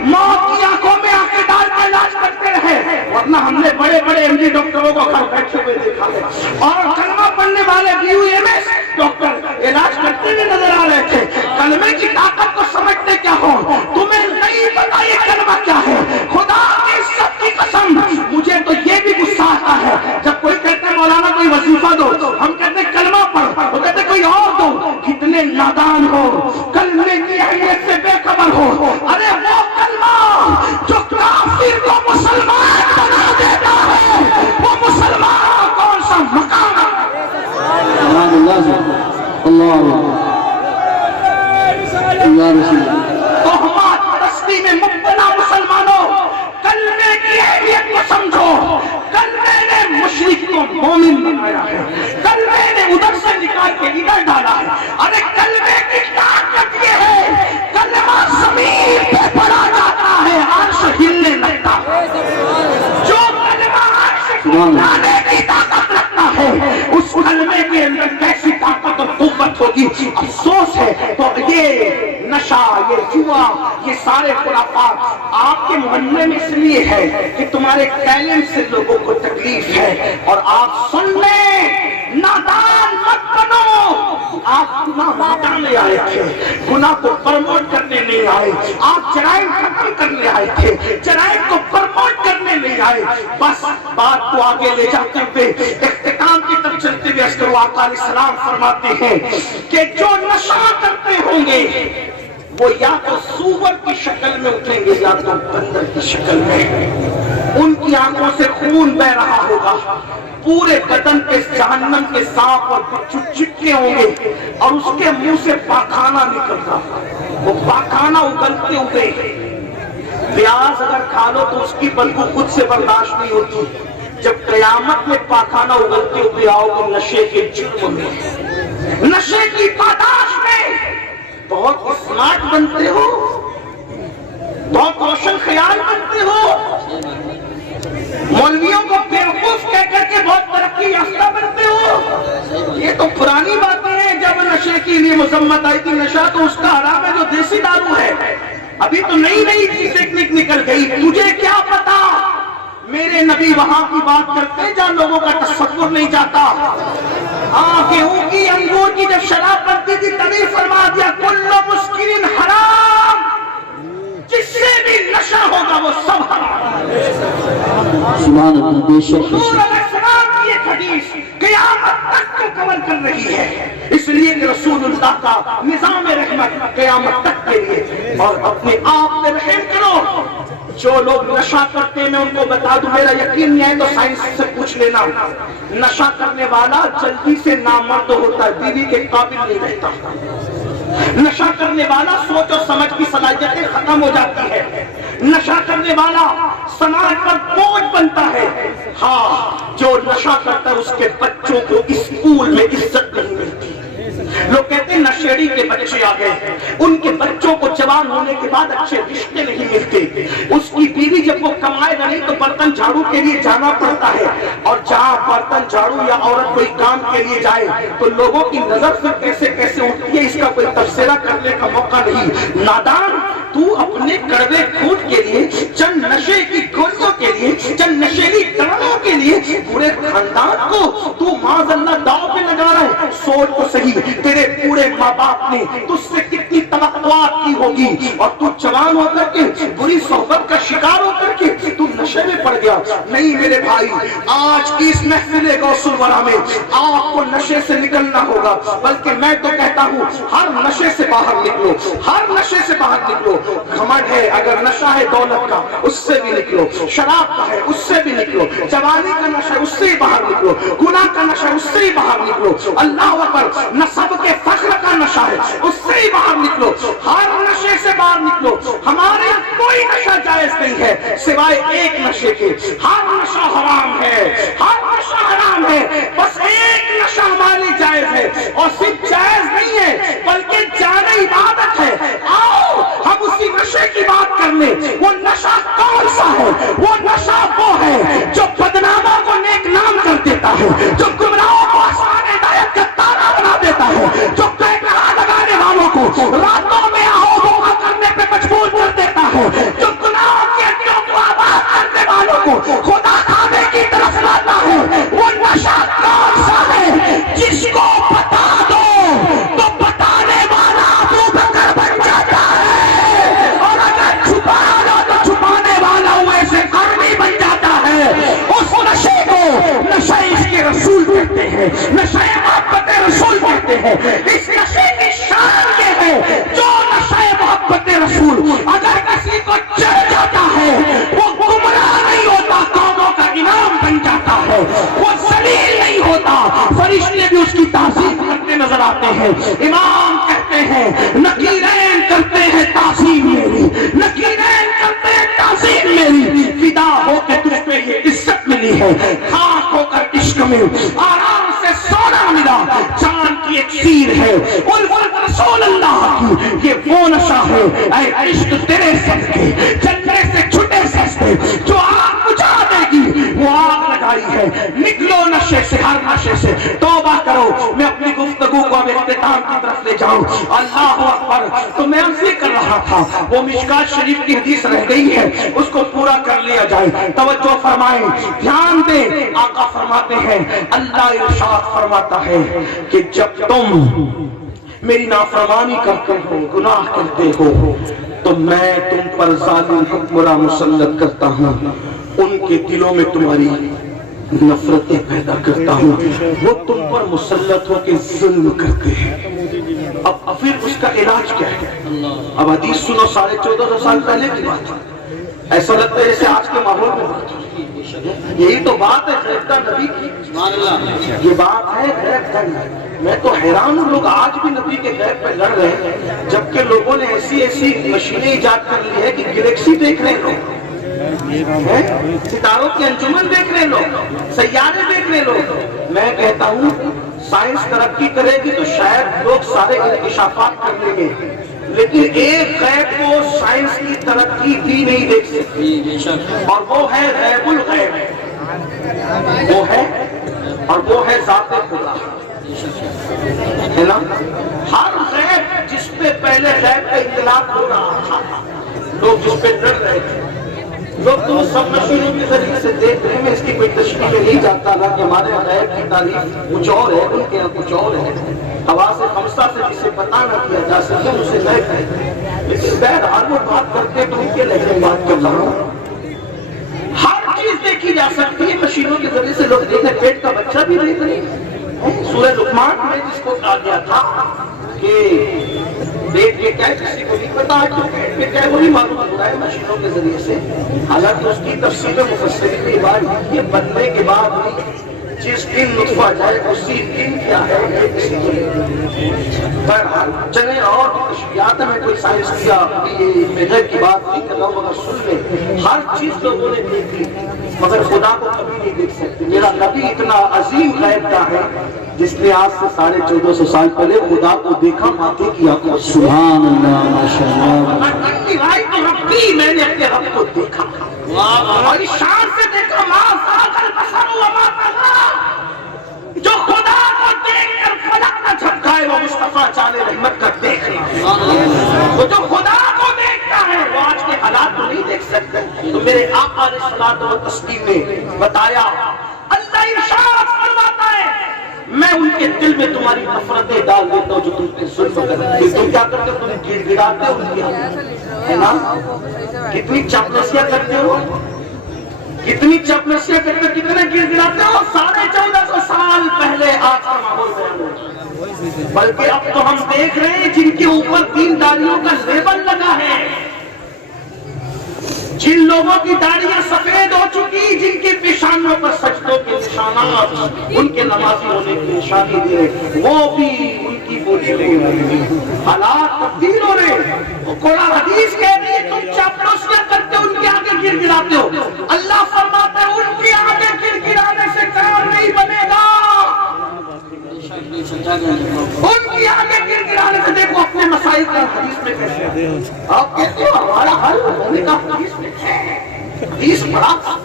موت کی آنکھوں میں آنکھیں ڈال کر علاج کرتے رہے, ورنہ ہم نے بڑے بڑے ایم ڈی ڈاکٹروں کو گھر بیٹھے ہوئے دیکھا ہے. اور کلمہ پڑھنے والے BUMS ڈاکٹر علاج کرتے ہوئے نظر آ رہے تھے. کلمے کی طاقت کو سمجھتے کیا ہو؟ تمہیں نہیں پتا یہ کلمہ کیا ہے. خدا کی عزت کی قسم, مجھے تو یہ بھی غصہ آتا ہے جب کوئی کہتا ہے مولانا کوئی وظیفہ دو, ہم کہتے ہیں کلمہ پڑھ, وہ کہتے ہیں کوئی اور دو. کتنے نادان ہو, کلمے کی اہمیت سے بے خبر ہو. ارے وہ کلمہ جو کافر کو مسلمان بنا دیتا ہے, وہ مسلمان کون سا مقام ہے؟ اللہ اللہ بنایا ہے، کلمے نے ادھر سے نکال کے ادھر ڈالا ہے۔ ارے کلمے کی طاقت یہ ہے، کلمہ زمین پہ پڑا جاتا ہے عرش ہلنے لگتا ہے۔ جو کلمہ عرش کو ہلانے کی طاقت رکھتا ہے، اس کلمے کے اندر کیسی طاقت اور قوت ہوگی۔ افسوس ہے تو یہ نشہ، یہ جوا، یہ سارے خرافات آپ کے محلے میں اس لیے ہے کہ تمہارے ٹیلنٹ سے لوگوں کو تکلیف ہے، اور آپ سن لیں، نادان مت بنو۔ آپ گناہ مٹانے آئے تھے، گناہ کو پرموٹ کرنے نہیں آئے۔ آپ جرائم ختم کرنے آئے تھے، جرائم کو پرموٹ کرنے نہیں آئے۔ بس بات کو آگے لے جاتے ہوئے اختتام کی طرف چلتے ہوئے عسکر آقا علیہ السلام فرماتے ہیں کہ جو نشہ کرتے ہوں گے وہ یا تو سور کی شکل میں اٹھیں گے یا تو بندر کی شکل میں۔ ان کی آنکھوں سے خون بہ رہا ہوگا، پورے بدن پہ جہنم کے سانپ اور بچھو چپکے ہوں گے، اور اس کے منہ سے پاخانہ نکلتا، وہ پاخانہ اگلتے ہوئے۔ پیاز اگر کھا لو تو اس کی بدبو خود سے برداشت نہیں ہوتی، جب قیامت میں پاخانہ اگلتے ہوئے آؤ گے نشے کے جرم میں، نشے کی پاداش میں۔ بہت اسمارٹ بنتے ہو، بہت روشن خیال بنتے ہو، مولویوں کو بیوقوف کہہ کر کے بہت ترقی یافتہ بنتے ہو۔ یہ تو پرانی باتیں ہیں، جب نشے کے لیے مذمت آئی تھی، نشہ تو اس کا حرام ہے جو دیسی دارو ہے، ابھی تو نئی نئی ٹیکنیک نکل گئی۔ تجھے کیا پتا، میرے نبی وہاں کی بات کرتے جہاں لوگوں کا تصور نہیں جاتا۔ گیہوں کی، انگور کی جب شراب بنتی تھی تبھی فرما دیا کلو مسکرین حرام، جس سے بھی نشہ ہوگا وہ سب حرام۔ سبحان اللہ، بے شک حضور علیہ السلام کی ایک حدیث قیامت تک کو کور کر رہی ہے، اس لیے کہ رسول اللہ کا نظام رحمت قیامت تک کے لیے۔ اور اپنے آپ پہ رحم کرو، جو لوگ نشہ کرتے ہیں میں ان کو بتا دوں، میرا یقین نہیں ہے تو سائنس سے پوچھ لینا، نشہ کرنے والا جلدی سے نامرد ہوتا ہے، بیوی کے قابل نہیں رہتا۔ نشہ کرنے والا سوچ اور سمجھ کی صلاحیتیں ختم ہو جاتی ہے، نشہ کرنے والا سماج پر بوجھ بنتا ہے۔ ہاں، جو نشہ کرتا ہے اس کے بچوں کو اسکول میں عزت نہیں ملتی۔ لوگ کہتے ہیں نشیڑی کے بچے آ گئے، ان کے بچوں کو جوان ہونے کے بعد اچھے رشتے نہیں ملتے۔ اس کی بیوی جب وہ کمائے گا نہیں تو برتن جھاڑو کے لیے جانا پڑتا ہے، اور جہاں برتن جھاڑو یا عورت کوئی کام کے لیے جائے تو لوگوں کی نظر سے کیسے کیسے اٹھتی ہے، اس کا کوئی تبصرہ کرنے کا موقع نہیں۔ نادان، تو اپنے کڑوے کھوٹ کے لیے، چند نشے کی گولیوں کے لیے، چند نشیلی دواؤں کے لیے پورے خاندان کو تو معاذ اللہ داؤ پہ لگا رہا ہے۔ سوچ تو صحیح، تیرے پورے ماں باپ نے تجھ سے کتنی توقعات کی ہوگی، اور تو جوان ہو کر کے بری صحبت کا شکار ہو کر کے تو نشے میں پڑ گیا۔ نہیں میرے بھائی، آج کی اس محفل غوث الورا میں آپ کو نشے سے نکلنا ہوگا، بلکہ میں تو کہتا ہوں ہر نشے سے باہر نکلو، ہر نشے سے باہر نکلو۔ گھمنڈ ہے، اگر نشہ ہے دولت کا اس سے بھی نکلو، شراب کا ہے اس سے بھی نکلو، جوانی کا نشہ اس سے ہی باہر نکلو، گناہ کا نشہ اس سے ہی باہر نکلو، اللہ اکبر، نسب کے فخر کا نشہ ہے اس سے ہی باہر نکلو، ہر نشے سے باہر نکلو۔ ہمارے یہاں کوئی نشہ جائز نہیں ہے سوائے ایک نشے کے، ہر نشہ حرام ہے، ہر نشہ حرام ہے، بس ایک نشہ ہمارے لیے جائز ہے، اور صرف جائز نہیں ہے بلکہ جانے عبادت ہے۔ آؤ ہم اسی نشے کی بات کرنے۔ وہ نشہ کون سا ہے؟ وہ نشہ وہ ہے جو بدناموں کو نیک نام کر دیتا ہے، جو گمراہوں کو آسان ہدایت کا تارا بنا دیتا ہے، جو کہا لگانے والوں کو راتوں میں آہو بھوکا کرنے پہ مجبور کر دیتا ہے، جو گناہوں کی ہڈیوں کو آباد کرنے والوں کو خدا کھانے کی طرف لاتا ہے۔ وہ نشہ کون سا ہے؟ جس کو بتا دو تو بتانے والا ابو بکر بن جاتا ہے، اور اگر چھپا دو تو چھپانے والا ویسے قرنی بن جاتا ہے۔ اس نشے کو نشہ اس کے رسول کہتے ہیں، نشہ محبت رسول کہتے ہیں۔ اس نشے کی شان یہ ہے جو نشہ محبت رسول اگر کسی کو چڑھ جاتا ہے وہ گمراہ نہیں ہوتا، قوموں کا امام بن جاتا ہے، وہ ذلیل نہیں ہوتا، فرشتے بھی اس کی تعظیم کرتے نظر آتے ہیں۔ امام کہتے ہیں نکیرین کرتے ہیں تعظیم میری، نکیرین کرتے ہیں تعظیم میری، فدا ہو کے تجھ پہ یہ عزت ملی ہے، خاک ہو کر عشق میں آرام ملا جان کی ایک سیر ہے الفت رسول اللہ کی یہ وہ نشہ ہے اے عشق تیرے صدقے جلنے سے چھٹے سستے جو آگ بجھا دے گی وہ آگ لگائی ہے نکلو نشے سے ہر نشے سے توبہ کرو میں اپنی گفتگو کو اب اختتام کی طرف لے جاؤں اللہ اکبر تو میں عرض کر رہا تھا وہ مشکات شریف کی حدیث رہ گئی ہے اس کو پورا کر لیا جائے توجہ فرمائیں دھیان دیں آقا فرماتے ہیں اللہ ارشاد فرماتا ہے کہ جب تم میری نافرمانی کرتے ہو گناہ کرتے ہو تو میں تم پر ظالم حکمراں مسلط کرتا ہوں ان کے دلوں میں تمہاری نفرتیں پیدا کرتا ہوں وہ تم پر مسلط ہو کے ظلم کرتے ہیں اب پھر اس کا علاج کیا ہے اب حدیث سنو 1450 سال پہلے کی بات ہے ایسا لگتا ہے جیسے آج کے ماحول میں بات ہے یہی تو بات ہے غیبتہ نبی کی یہ بات ہے غیب دن میں تو حیران ہوں لوگ آج بھی نبی کے غیب پہ لڑ رہے ہیں جبکہ لوگوں نے ایسی مشینیں ایجاد کر لی ہے کہ گلیکسی دیکھ رہے ہیں لوگ ستاروں کی انجمن دیکھ رہے لوگ سیارے دیکھ رہے لوگ میں کہتا ہوں سائنس ترقی کرے گی تو شاید لوگ سارے انکشافات کر لیں گے لیکن ایک غیب کو سائنس کی ترقی بھی نہیں دیکھ سکتی اور وہ ہے غیب الغیب وہ ہے اور وہ ہے ذات خدا ہے نا ہر غیب جس پہ پہلے غیب کا اطلاق ہو رہا تھا لوگ جس پہ ڈر رہے تھے لوگ تو سب مشینوں کے ذریعے سے دیکھ رہے ہیں میں اس کی کوئی تشریح میں نہیں جاتا تھا کہ ہمارے غیب کی تعریف کچھ اور ہے ان کے یہاں کچھ اور ہے حواس خمسہ سے جسے پتہ نہ کیا جا سکے اسے غیب ہے لیکن بہرحال وہ بات کرتے تو ان کے لہجے بات کر رہا ہوں ہر چیز دیکھی جا سکتی ہے مشینوں کے ذریعے سے لوگ دیکھیں پیٹ کا بچہ بھی دیکھ رہے ہیں سورہ لقمان میں جس کو کہا گیا تھا کہ پیٹ کے کیا ہے کسی کو نہیں پتا کہ پیٹ کے کیا ہے وہ نہیں معلوم ہوتا ہے مشینوں کے ذریعے سے حالانکہ اس کی تفصیل مفسرین کی بات یہ بننے کے بعد جس دن نطفہ جائے اسی دن کیا ہے یہ کسی کو نہیں بہرحال چلیں اور تشریحات میں کوئی سائنس کیا یہ غیب کی بات نہیں کر رہا ہوں مگر سن لیں ہر چیز لوگوں نے دیکھ لی مگر خدا کو کبھی نہیں دیکھ سکتے میرا نبی اتنا عظیم غیب کا ہے جس نے آج سے 1450 سال پہلے خدا کو دیکھا ماتھے کی آنکھوں سے سبحان اللہ ماشاءاللہ میں نے اپنے رب کو دیکھا اور اس شان سے دیکھا جو خدا کو دیکھ کر فلک نہ جھپکائے وہ مصطفیٰ چالے رحمت کا دیکھ وہ جو خدا کو دیکھتا ہے وہ آج کے حالات کو نہیں دیکھ سکتے تو میرے آقا علیہ الصلوۃ والتسلیم نے بتایا اللہ ارشاد فرماتا ہے میں ان کے دل میں تمہاری نفرتیں ڈال دیتا ہوں جو تم پہ ظلم کرتے تم کیا کرتے ہو تم گڑ گڑاتے ہو ان کی ہے نا کتنی چاپلوسیاں کرتے ہو کتنی چاپلوسیاں کرتے ہو کتنے گڑ گڑاتے ہو 1450 سال پہلے آج کا ماحول بیان بلکہ اب تو ہم دیکھ رہے ہیں جن کے اوپر دینداریوں کا لیبل لگا ہے جن لوگوں کی داڑیاں سفید ہو چکی جن کے پیشانوں پر سجدوں کے نشانات ان کے نمازی ہونے کی نشانی دے وہ بھی ان کی بولی نہیں حالات تبدیل ہو رہے قرآن حدیث کہہ رہی ہے تم چاپلوسیاں کرتے ہو ان کے آگے گر گراتے ہو اللہ فرماتا ہے ان کے آگے گر گرانے سے کام نہیں بنے گا ان کی آگے گر گرانے سے دیکھو اپنے مسائل کا حدیث میں کیسے آپ کہتے ہو ہمارا حل ہونے کا حدیث میں حدیث پڑھا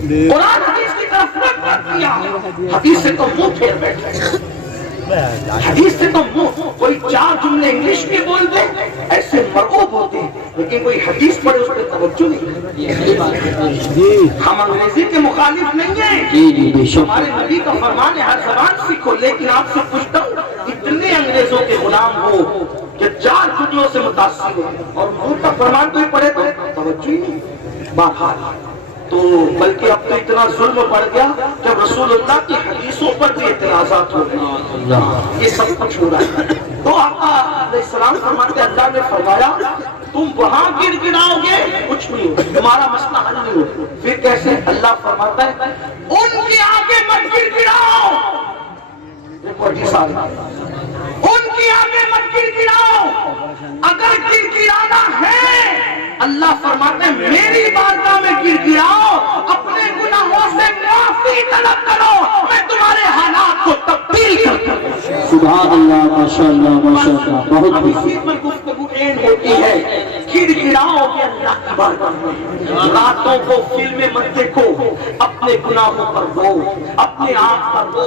قرآن حدیث کی طرف رد کیا حدیث سے تو منہ پھیر بیٹھے حدیث سے تو منہ کوئی 4 جملے انگلش کے بول دے ایسے مرعوب ہوتے لیکن کوئی حدیث پڑھے اس پہ توجہ نہیں ہم انگریزی کے مخالف نہیں ہیں ہمارے نبی کا فرمان ہے ہر زبان سیکھو لیکن آپ سے پوچھتا ہوں اتنے انگریزوں کے غلام ہو کہ 4 جملوں سے متاثر ہو اور منہ کا فرمان کوئی پڑھے تو توجہ ہی نہیں بہرحال تو بلکہ اب تو اتنا ظلم بڑھ گیا کہ رسول اللہ کی حدیثوں پر بھی اعتراضات ہو گئے یہ سب کچھ ہو رہا ہے تو آقا علیہ السلام فرماتے اللہ نے فرمایا تم وہاں گر گراؤ گے کچھ نہیں ہو تمہارا مسئلہ حل نہیں ہو پھر کیسے اللہ فرماتا ہے ان کے آگے مت گر گراؤ دیکھو حدیث آ رہی ان کے آگے مت گر گراؤ اگر گر گرانا ہے اللہ فرماتے ہیں میری بارگاہ میں گر گراؤ اپنے گناہوں سے معافی طلب کرو میں تمہارے حالات کو تبدیل سبحان اللہ ماشاءاللہ ماشاءاللہ بہت اب اسی پر گفتگو این ہوتی ہے گڑگڑاؤ گے اللہ کی بارگاہ میں راتوں کو فلمیں مت دیکھو اپنے گناہوں پر رو اپنے آپ پر رو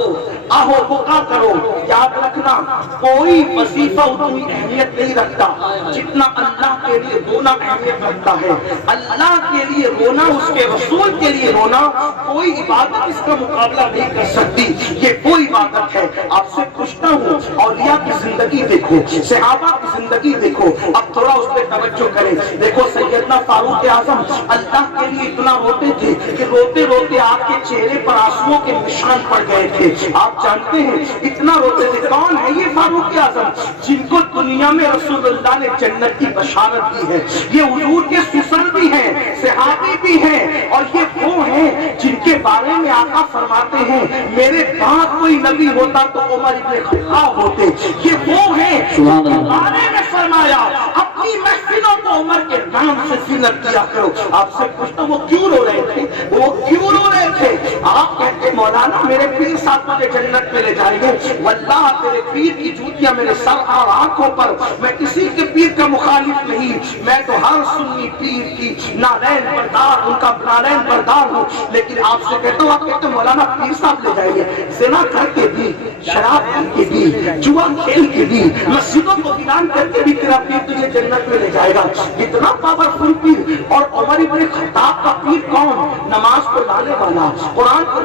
آہو بکا کرو یاد رکھنا کوئی وظیفہ اتنی اہمیت نہیں رکھتا جتنا اللہ کے لیے رونا اہمیت رکھتا ہے اللہ کے لیے رونا اس کے رسول کے لیے رونا کوئی عبادت اس کا مقابلہ نہیں کر سکتی یہ وہ عبادت ہے آپ سے پوچھتا ہوں اولیاء کی زندگی دیکھو صحابہ کی زندگی دیکھو اب تھوڑا اس پہ توجہ کریں دیکھو سیدنا فاروق اعظم اللہ کے لیے اتنا روتے تھے کہ روتے روتے آپ کے چہرے پر آنسوؤں کے نشان پڑ گئے تھے آپ جانتے ہیں اتنا روتے تھے کون ہے یہ فاروق اعظم جن کو دنیا میں رسول اللہ نے جنت کی بشارت دی ہے یہ حضور کے سسر بھی ہیں صحابی بھی ہیں اور یہ وہ ہیں جن کے بارے میں آقا فرماتے ہیں میرے بعد کوئی نبی ہوتا تو عمر ابن خطاب ہوتے یہ وہ ہیں جن کے بارے میں فرمایا اپنی محفلوں کو عمر کے نام سے زینت کیا کرو آپ سے پوچھتا وہ کیوں رو رہے تھے وہ کیوں رو رہے تھے آپ کہتے مولانا میرے پیر صاحب مجھے جنت میں لے جائیں گے واللہ تیرے پیر کی جوتیاں میرے سر اور آنکھوں پر میں کسی کے پیر کا مخالف نہیں میں تو ہر سنی پیر کی نالین بردار ان کا نالین بردار ہوں لیکن آپ سے کہتا ہوں آپ کہتے مولانا پیر صاحب لے جائیں گے زنا کر کے بھی شراب پی کے بھی جوا کھیل کے بھی مسجدوں کو ویران کر کے بھی تیرا پیر تجھے جنت میں لے جائے گا اتنا پاورفل پیر اور عمر ابن خطاب کا پیر کون نماز کو لانے والا قرآن کو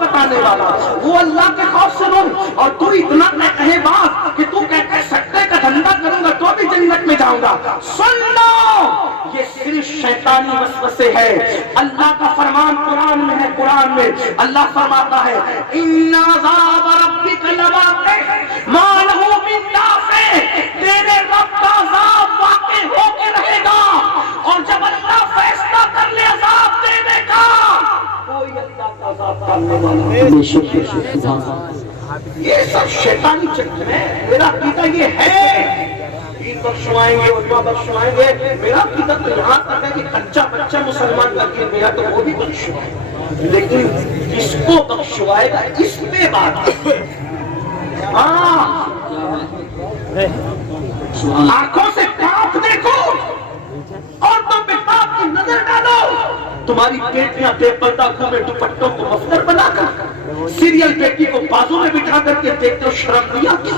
بتانے والا وہ اللہ کے خوف سے رو اور تو اتنا نہ کہے بات کہ تو کہتے سکتے کا دھندا کروں گا تو بھی جنت میں جاؤں گا سن لو یہ صرف شیطانی وسوسے ہے اللہ کا فرمان قرآن میں ہے قرآن میں اللہ فرماتا ہے ان عذاب ربک لواقع ما له من دافع تیرے رب کا عذاب واقع ہو کے رہے گا اور جب اللہ فیصلہ کر لے عذاب دینے کا کوئی اللہ کا عذاب کرنے والا یہ سب شیطانی چکر ہے میرا عقیدہ یہ ہے عید بخشوائیں گے عطا بخشوائیں گے میرا عقیدہ تو یہاں تک ہے کہ کچا بچہ مسلمان کا دل میرا تو وہ بھی بخشوائے لیکن جس کو بخشوائے گا اس پہ بات آنکھوں سے کاپ دیکھو اور تم پہ کاپ کی نظر ڈالو تمہاری بیٹیاں بے پردہ گھومے دوپٹوں کو مفلر بنا کر سیریل بیٹی کو بازو میں بٹھا کر کے دیکھتے ہو شرم نہیں آتی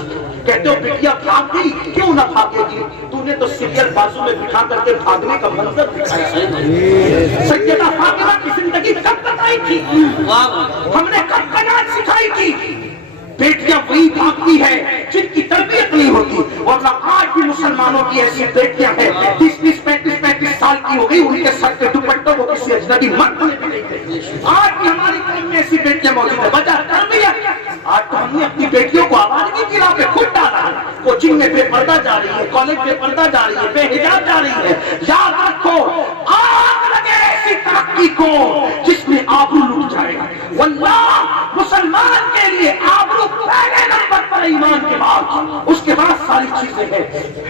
کہتے ہو بیٹیا بھاگ گئی کیوں نہ بھاگے گی تو نے تو سیریل بازو میں بٹھا کر کے بھاگنے کا منظر دکھایا سیدہ فاطمہ کی زندگی کب بتائی تھی ہم نے کب قناعت سکھائی تھی بیٹیاں وہی بھاگتی ہے جن کی تربیت نہیں ہوتی ورنہ آج بھی مسلمانوں کی ایسی بیٹیاں ہیں 30-35 سال کی ہو گئی ان کے سر کے دوپٹوں کو کسی اجنبی مرد نے بھی نہیں دے آج بھی ہماری قوم میں ایسی بیٹیاں موجود ہیں وجہ تربیت آج تو ہم نے اپنی بیٹیوں کو آوارگی کی راہ پہ خود ڈالا ہے کوچنگ میں بے پردہ جا رہی ہے کالج بے پردہ جا رہی ہے بے حجاب جا رہی ہے یاد رکھو آگ لگے ایسی ترقی کو جس میں آبرو لٹ جائے واللہ مسلمان کے لیے آبرو پہلے نمبر پر ایمان کے بعد اس کے بعد ساری چیزیں ہیں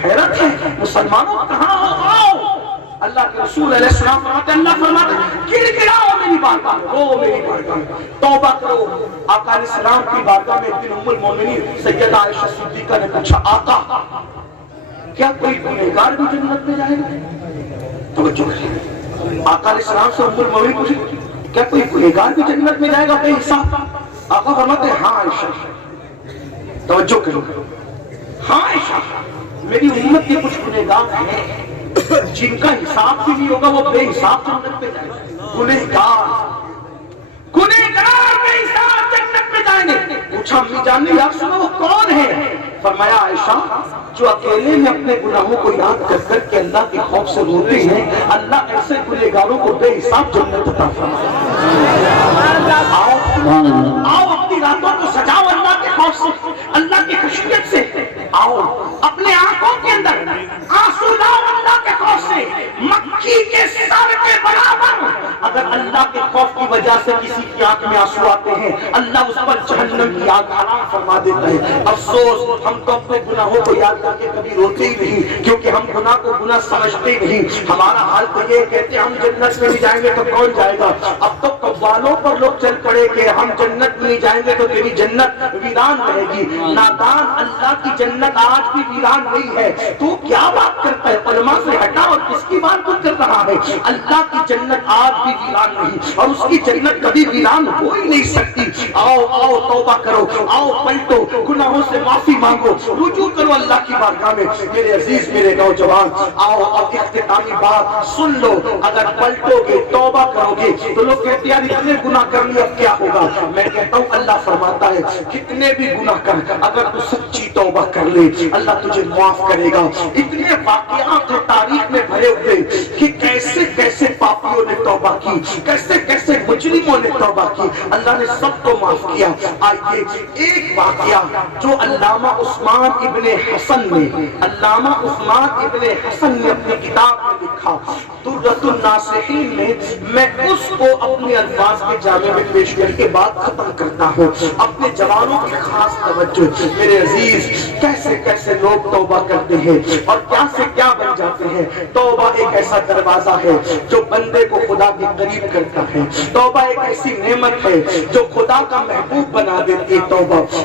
حیرت ہے مسلمانوں کہاں ہو آؤ اللہ کے رسول علیہ السلام فرماتے ہیں اللہ فرماتے ہیں گڑگڑاؤ میری بارگاہ میں رو میری بارگاہ میں توبہ کرو آقا علیہ السلام کی بارگاہ میں ایک دن ام المومنین سیدہ عائشہ صدیقہ نے پوچھا آقا کیا کوئی گنہگار بھی جنت میں جائے گا توجہ کریں آقا علیہ السلام سے ام المومنین پوچھی کیا کوئی گنہگار بھی جنت میں جائے گا بے حساب آقا فرماتے ہیں ہاں عائشہ توجہ کرو ہاں عائشہ میری امت کے کچھ گنہگار ہیں جن کا حساب بھی نہیں ہوگا وہ بے حساب جنت میں جائیں گے گنہگار بے حساب جنت میں جائیں گے پوچھا امی جان نے یا سنو وہ کون ہے فرمایا عائشہ جو اکیلے میں اپنے گناہوں کو یاد کر کر کے اللہ کے خوف سے روتے ہیں اللہ ایسے گنہگاروں کو بے حساب جنت عطا فرمائے آؤ اپنی راتوں کو سجاؤ اللہ کے خوف سے اللہ کی خشیت سے آؤ اپنے آنکھوں کے اندر آنسو لاؤ اللہ کے خوف سے مکھی کے سر کے برابر اگر اللہ کے خوف کی کی وجہ سے کسی کی آنکھ میں آنسو آتے ہیں، اللہ اس پر جہنم کی آگ حرام فرما دیتا ہے۔ افسوس ہم تو اپنے گناہوں کو یاد کر کے کبھی روتے ہی نہیں، کیونکہ ہم گناہ کو گناہ سمجھتے ہی نہیں۔ ہمارا حال تو یہ کہتے ہیں ہم جنت میں نہیں جائیں گے تو کون جائے گا؟ اب تو قوالوں پر لوگ چل پڑے کہ ہم جنت میں نہیں جائیں گے تو تیری جنت ویران رہے گی۔ نادان، اللہ کی جنت آج بھی ویران نہیں ہے، تو کیا بات کرتا ہے؟ علماء سے ہٹا اور کس کی بات کو کر رہا ہے؟ اللہ کی جنت آج بھی ویران نہیں، اور اس کی جنت کبھی ویران ہو ہی نہیں سکتی۔ آؤ آؤ توبہ کرو، آؤ پلٹو، گناہوں سے معافی مانگو، رجوع کرو اللہ کی بارگاہ میں۔ میرے عزیز، میرے نوجوان، آؤ اب اختتامی بات سن لو۔ اگر پلٹو گے، توبہ کرو گے تو لوگ کہتے ہیں اتنے گناہ کر لیے اب کیا ہوگا؟ میں کہتا ہوں اللہ فرماتا ہے کتنے بھی گناہ کر، اگر تو سچی توبہ کر لے اللہ تجھے معاف کرے گا۔ اتنے واقعات جو تاریخ میں بھرے ہوئے کہ کیسے کیسے پاپیوں نے توبہ کی، کیسے کیسے مجرموں نے توبہ کی، اللہ نے سب کو معاف کیا۔ آئیے ایک واقعہ جو علامہ عثمان ابن حسن نے، علامہ عثمان ابن حسن نے اپنی کتاب میں لکھا درۃ الناصحین میں، میں اس کو اپنے الفاظ کے جامع میں پیش کر کے بات ختم کرتا ہوں۔ اپنے جوانوں کی خاص توجہ، میرے عزیز، کیسے کیسے لوگ توبہ کرتے ہیں اور کیا سے کیا بن جاتے ہیں۔ توبہ ایک ایسا دروازہ ہے جو بندے کو خدا کے قریب کرتا ہے۔ توبہ ایک ایسی نعمت ہے جو خدا کا محبوب بنا دیتی ہے۔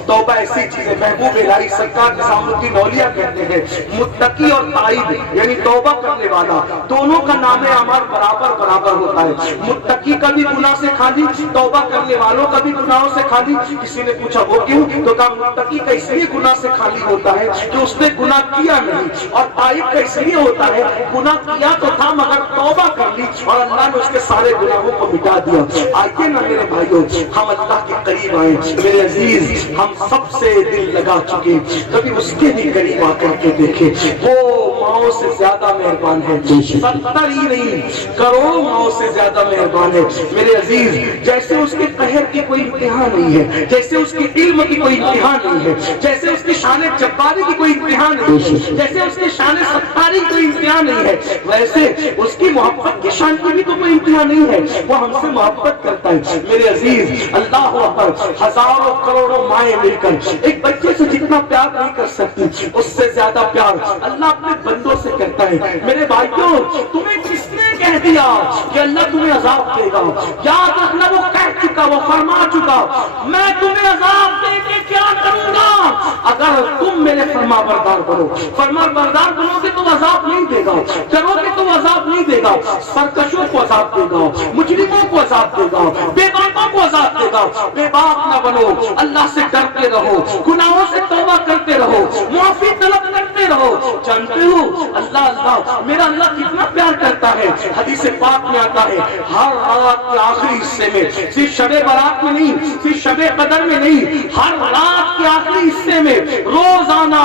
توبہ ایسی چیز ہے، محبوب الہی سرکار نظام الدین اولیاء کہتے ہیں متقی اور تائب، یعنی توبہ کرنے والا، دونوں کا نام اعمال برابر برابر ہوتا ہے۔ متقی کا بھی گناہ سے خالی، توبہ کرنے والوں کا بھی گناہوں سے خالی۔ کسی نے پوچھا وہ کیوں؟ تو کہا متقی کا اس لیے گناہ سے خالی ہوتا ہے کہ اس نے گناہ کیا نہیں، اور تائب کا اس لیے ہوتا ہے گناہ کیا تو تھا مگر توبہ کر لی اور اللہ نے اس کے سارے گناہوں کو مٹا دیا۔ آئیے نا میرے بھائیوں، ہم اللہ کے قریب آئیں۔ میرے عزیز، ہم سب سے دل لگا چکے، کبھی اس کے بھی قریب آ کر کے دیکھیں، وہ ماؤں سے زیادہ مہربان ہے، 70 ہی نہیں کروڑوں ماؤں سے زیادہ مہربان ہے۔ میرے عزیز، جیسے اس کے قہر کی کوئی انتہا نہیں ہے، جیسے اس کے علم کی کوئی انتہا نہیں ہے، جیسے اس کی شان جباری کی کوئی انتہا نہیں ہے، جیسے اس کی شان ستاری کی کوئی انتہا نہیں ہے، ویسے اس کی محبت کی شان کی بھی تو کوئی انتہا نہیں ہے۔ وہ ہم سے محبت کرتا ہے۔ میرے عزیز، اللہ اکبر، ہزاروں کروڑوں مائیں مل کر ایک بچے سے جتنا پیار نہیں کر سکتی، اس سے زیادہ پیار اللہ اپنے بندوں سے کرتا ہے۔ میرے بھائیوں، تمہیں کس نے کہہ دیا کہ اللہ تمہیں عذاب دے گا؟ یاد رکھنا، وہ کہہ چکا، وہ فرما چکا، میں تمہیں عذاب دے کے کیا کروں گا؟ اگر تم میرے فرما بردار بنو، فرما بردار بنو گے تو عذاب نہیں دے گا، ڈرو گے تو عذاب نہیں دے گا، سرکشوں کو عذاب دے گا، مجرموں کو عذاب دے گا، بے باکوں کو عذاب دے گا۔ بے باک نہ بنو، اللہ سے ڈرتے رہو، گناہوں سے توبہ کرتے رہو، معافی طلب کرتے رہو۔ جانتے ہو اللہ میرا اللہ کتنا پیار کرتا ہے؟ حدیث پاک میں آتا ہے ہر رات کے آخری حصے میں، صرف شب برات میں نہیں، صرف شب قدر میں نہیں، ہر رات کے آخری حصے میں روزانہ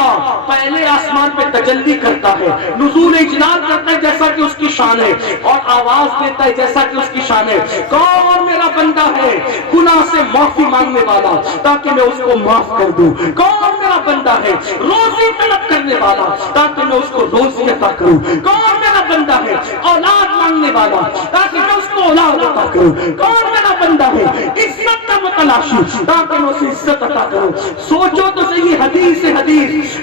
پہلے آسمان پہ تجلی کرتا ہے، نزول اجلال کرتا ہے جیسا کہ اس کی شان ہے، اور آواز دیتا ہے جیسا کہ اس کی شان ہے۔ کون میرا بندہ ہے گناہ سے معافی مانگنے والا تاکہ میں اس کو معاف کر دوں؟ کون میرا بندہ ہے روزی طلب کرنے والا تاکہ میں اس کو روزی عطا کروں؟ کون میرا بندہ ہے اولاد مانگنے والا تاکہ میں اس کو اولاد عطا کروں؟ کون میرا بندہ ہے عزت کا متلاشی تاکہ میں اسے عزت عطا کروں؟ سوچو تو صحیح، حدیث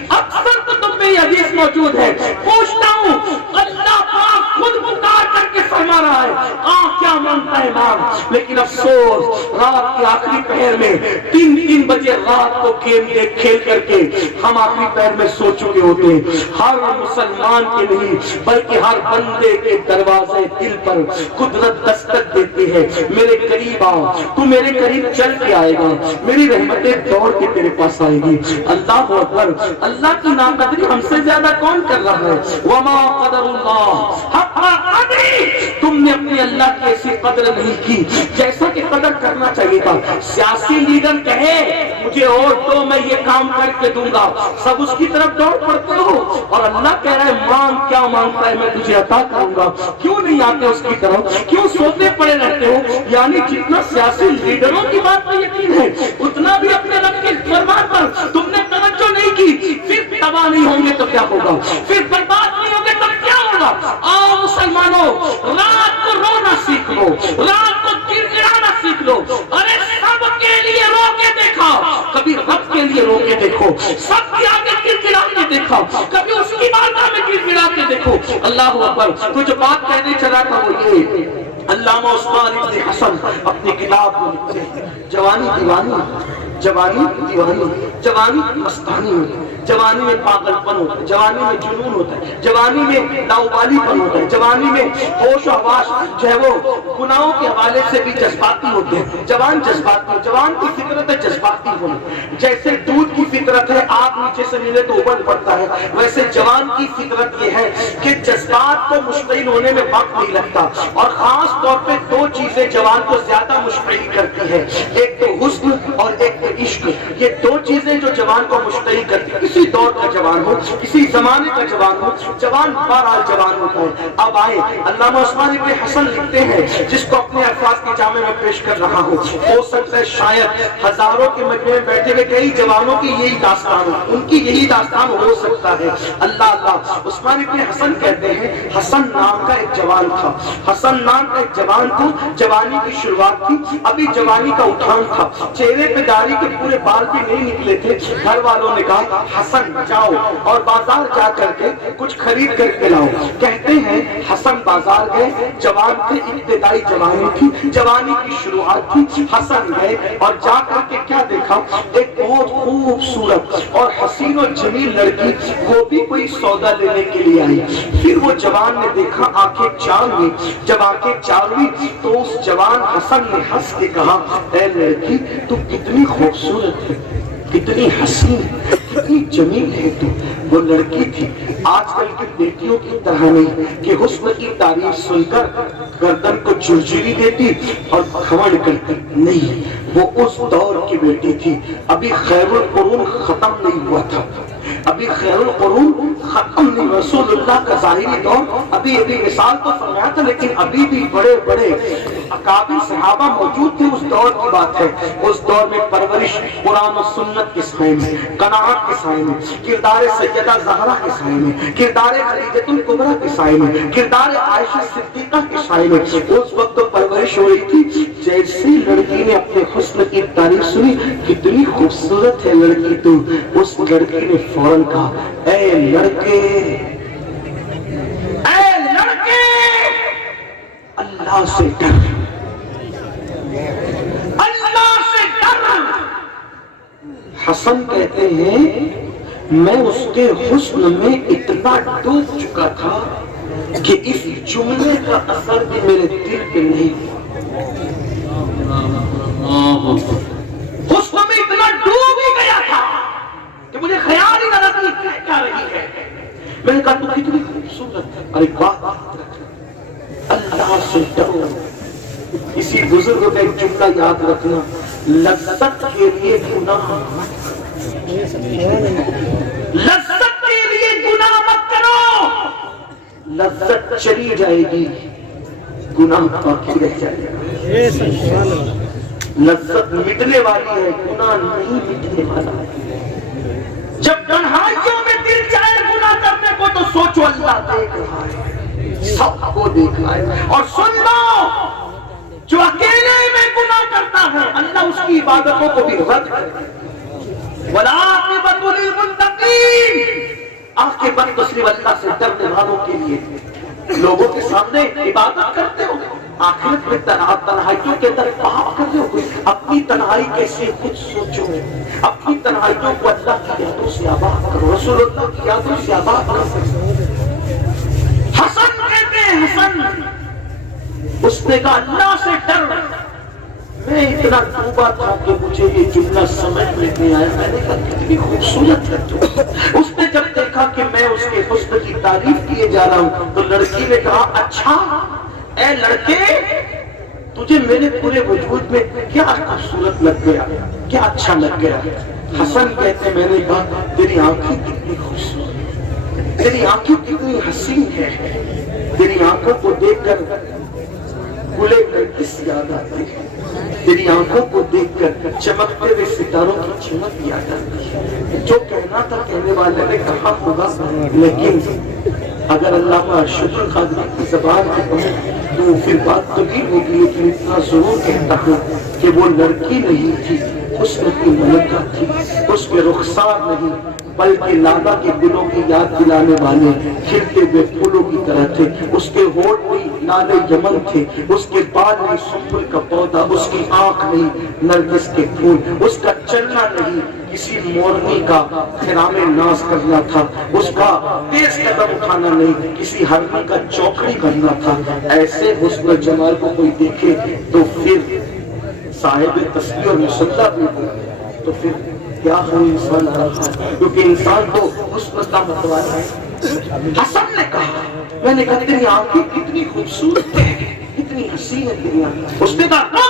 اکثر تو تم میں یہ حدیث موجود ہے۔ پوچھتا ہوں، اللہ پاک خود پکار کر کے فرما رہا ہے کیا مانگتا ہے مانگ، لیکن افسوس رات کے آخری پہر میں 3 بجے رات کو گیم دیکھ کھیل کر کے ہم آخری پہر میں سو چکے ہوتے ہیں۔ ہر مسلمان کے نہیں بلکہ ہر بندے کے دروازے دل پر قدرت دستک دیتی ہے، میرے قریب آ، تو میرے قریب چل کے آئے گا، میری رحمتیں دوڑ کے تیرے پاس آئے گی۔ اللہ اکبر، اللہ کی ناقدری ہم سے زیادہ کون کر رہا ہے؟ وما قدر اللہ حق قدری، تم نے اپنی اللہ کی ایسی قدر نہیں کی جیسا کہ قدر کرنا چاہیے تھا۔ سیاسی لیڈر کہے مجھے ووٹ دو میں یہ کام کر کے دوں گا، سب اس کی طرف دوڑ پڑتے ہو، اور اللہ کہہ رہا ہے مانگ، کیا مانگتا ہے میں تجھے عطا کروں گا۔ کیوں نہیں آتے اس کی طرف؟ کیوں سوتے پڑے رہتے ہو؟ یعنی جتنا سیاسی لیڈروں کی بات پر یقین ہے اتنا بھی اپنے رب کے فرمان پر تم نے توجہ نہیں کی۔ پھر تباہ نہیں ہوں گے تو کیا ہوگا؟ پھر برباد نہیں ہوں گے تو کیا ہوگا؟ آؤ مسلمانوں، رات کو رونا سیکھ لو، رات کو گڑگڑانا دیکھو، سب کے آگے گڑگڑا کے دیکھو، کبھی اس کی بارگاہ میں گڑگڑا کے دیکھو۔ اللہ اکبر۔ تو جو بات کہنے چلا تھا وہ یہ، علامہ عثمان ابن حسن اپنی کتاب میں لکھتے ہیں، جوانی دیوانی، جوانی دیوانی، جوانی مستانی ہوتی ہے، جوانی میں پاگل پن ہوتا ہے، جوانی میں جنون ہوتا ہے، جوانی میں لاؤبالی پن ہوتا ہے، جوانی میں ہوش و حواس جو ہے وہ گناہوں کے حوالے سے بھی جذباتی ہوتے ہیں۔ جوان جذباتی، جوان کی فطرت ہے جذباتی ہونا، جیسے دودھ کی فطرت ہے آگ نیچے سے ملے تو ابل پڑتا ہے، ویسے جوان کی فطرت یہ ہے کہ جذبات کو مشتعل ہونے میں وقت نہیں لگتا، اور خاص طور پہ دو چیزیں جوان کو زیادہ مشتعل کرتی ہے، ایک تو حسن اور ایک تو عشق۔ یہ دو چیزیں جو جوان کو مشتعل کرتی ہے، کسی دور کا جوان ہو، کسی زمانے کا جوان ہو، جوان بہرحال جوان ہوتا ہے۔ اب آئے علامہ عثمان ابن حسن لکھتے ہیں، جس کو اپنے الفاظ کی جامع میں پیش کر رہا ہوں، ہو سکتا ہے شاید ہزاروں کے مجمع میں بیٹھے ہوئے کئی جوانوں کی یہی داستان ہو، ان کی یہی داستان ہو سکتا ہے۔ اللہ اللہ۔ عثمان ابن حسن کہتے ہیں، حسن نام کا ایک جوان تھا، حسن نام کا ایک جوان تھا، جوانی کی شروعات تھی، ابھی جوانی کا اٹھان تھا، چہرے پہ داڑھی کے پورے بال بھی نہیں نکلے تھے۔ گھر والوں نے کہا حسن جاؤ اور بازار جا کر کے کچھ خرید کر کے لاؤ۔ کہتے ہیں حسن بازار گئے، جوان تھے، ابتدائی جوانی تھی، جوانی کی شروعات تھی۔ حسن گئے اور جا کر کے کیا دیکھا، ایک بہت خوبصورت اور حسین و جمیل لڑکی، وہ بھی کوئی سودا لینے کے لیے آئی۔ پھر وہ جوان نے دیکھا، آنکھیں چار ہوئی، جب آنکھیں چار ہوئی تو اس جوان حسن نے ہنس کے کہا، اے لڑکی تو کتنی خوبصورت ہے، کتنی حسین، کتنی جمیل ہے تو۔ وہ لڑکی تھی آج کل کی بیٹیوں کی طرح نہیں کہ حسن کی تعریف سن کر گردن کو جھرجھری دیتی اور گھمنڈ کرتی، نہیں، وہ اس دور کی بیٹی تھی، ابھی خیر القرون ختم نہیں ہوا تھا، ابھی خیر القرون ختم نہیں، رسول اللہ کا ظاہری دور ابھی مثال تو فرمایا تھا، لیکن ابھی بھی بڑے بڑے اکابر صحابہ موجود تھے۔ اس دور کی بات ہے، اس دور میں پرورش قرآن و سنت کے سائے میں، قناعت کے سائے میں، کردار سیدہ زہرا کے سائے میں، کردار خدیجہ الکبریٰ کے سائے میں، کردار عائشہ صدیقہ کے سائے میں اس وقت تو پرورش ہو رہی تھی۔ جیسے لڑکی نے اپنے حسن کی تعریف سنی، کتنی خوبصورت ہے لڑکی تو، اس لڑکی نے فوراً کہا، اے لڑکے، اے لڑکے، اللہ سے ڈر، اللہ سے ڈر۔ حسن کہتے ہیں میں اس کے حسن میں اتنا ڈوب چکا تھا کہ اس جملے کا اثر بھی میرے دل پہ نہیں ہوا، حسن میں اتنا ڈوب ہی گیا تھا کہ مجھے خیال ہی نہ رہا کہ کیا رہی ہے۔ میں نے کہا تو کتنی خوبصورت ہے، اور ایک بات اللہ سے ڈرو۔ اسی بزرگ کا ایک جملہ یاد رکھنا، لذت کے لیے گناہ، لذت کے لیے گناہ مت کرو، لذت چلی جائے گی، گناہ باقی رہ جائے گا۔ لذت مٹنے والی ہے، گناہ نہیں مٹنے والا ہے۔ جب تنہائیوں میں دل چاہے گناہ کرنے کو تو سوچو اللہ دیکھ رہا ہے، سب کو دیکھ رہا ہے، اور سن لو جو اکیلے میں گناہ کرتا ہے اللہ اس کی عبادتوں کو بھی رد کرے۔ وَالْعَاقِبَةُ لِلْمُتَّقِينَ، عاقبت تو صرف اللہ سے ڈرنے والوں کے لیے۔ لوگوں کے سامنے عبادت کرتے ہو، آخرت میں تنہائیوں کے اندر پاپ کر رہے ہو، اپنی تنہائی کیسے خود سوچو، اپنی تنہائیوں کو اللہ کی یادوں سے آباد کرو، رسول اللہ کی یادوں سے آباد کرو۔ حسن کہتے ہیں، حسن اس نے کہا اللہ سے ڈر۔ میں اتنا ڈوبا تھا کہ مجھے یہ جملہ سمجھ میں نہیں آیا، میں نے کہا کتنی خوبصورت ہے تو۔ اس نے جب دیکھا کہ میں اس کے حسن کی تعریف کیے جا رہا ہوں تو لڑکی نے کہا اچھا اے لڑکے تجھے میرے پورے وجود میں کیا خوبصورت لگ گیا، کیا اچھا لگ گیا۔ حسن کہتے میں نے کہا تیری آنکھیں کتنی خوبصورت، تیری آنکھیں کتنی حسین ہے، تیری آنکھوں کو دیکھ کر گلے کی یاد آتی ہے، تیری آنکھوں کو دیکھ کر چمکتے ہوئے ستاروں کی چمک یاد آتی ہے۔ جو کہنا تھا کہنے والے نے کہا ہوگا، لیکن اگر علامہ شکر قادری کی زبان سے کہوں تو پھر بات طویل ہوگی، لیکن اتنا ضرور کہتا ہوں کہ وہ لڑکی نہیں تھی، حسن کی ملکہ تھی، اس کے رخسار نہیں بلکہ لالا کے گلوں کی یاد دلانے والے کھلتے ہوئے پھولوں کی طرح تھے، اس کے ہونٹ نہیں لالے یمن تھے، اس کے بال نہیں سنبل کا پودا، اس کی آنکھ نہیں نرگس کے پھول، اس کا چلنا نہیں کسی مورنی کا خرام ناز کرنا تھا، اس کا تیز قدم اٹھانا نہیں کسی ہرنی کا چوکڑی کرنا تھا۔ ایسے حسن و جمال کو کوئی دیکھے تو پھر صاحب تسبیح اور مصلی بھی ہو تو پھر کیا ہو انسان رہا ہے، کیونکہ انسان تو حسن کا متوازی ہے۔ حسن نے کہا، میں نے کہا تیری آنکھیں کتنی خوبصورت ہے، کتنی حسین ہے تیری آنکھیں۔ اس نے کہا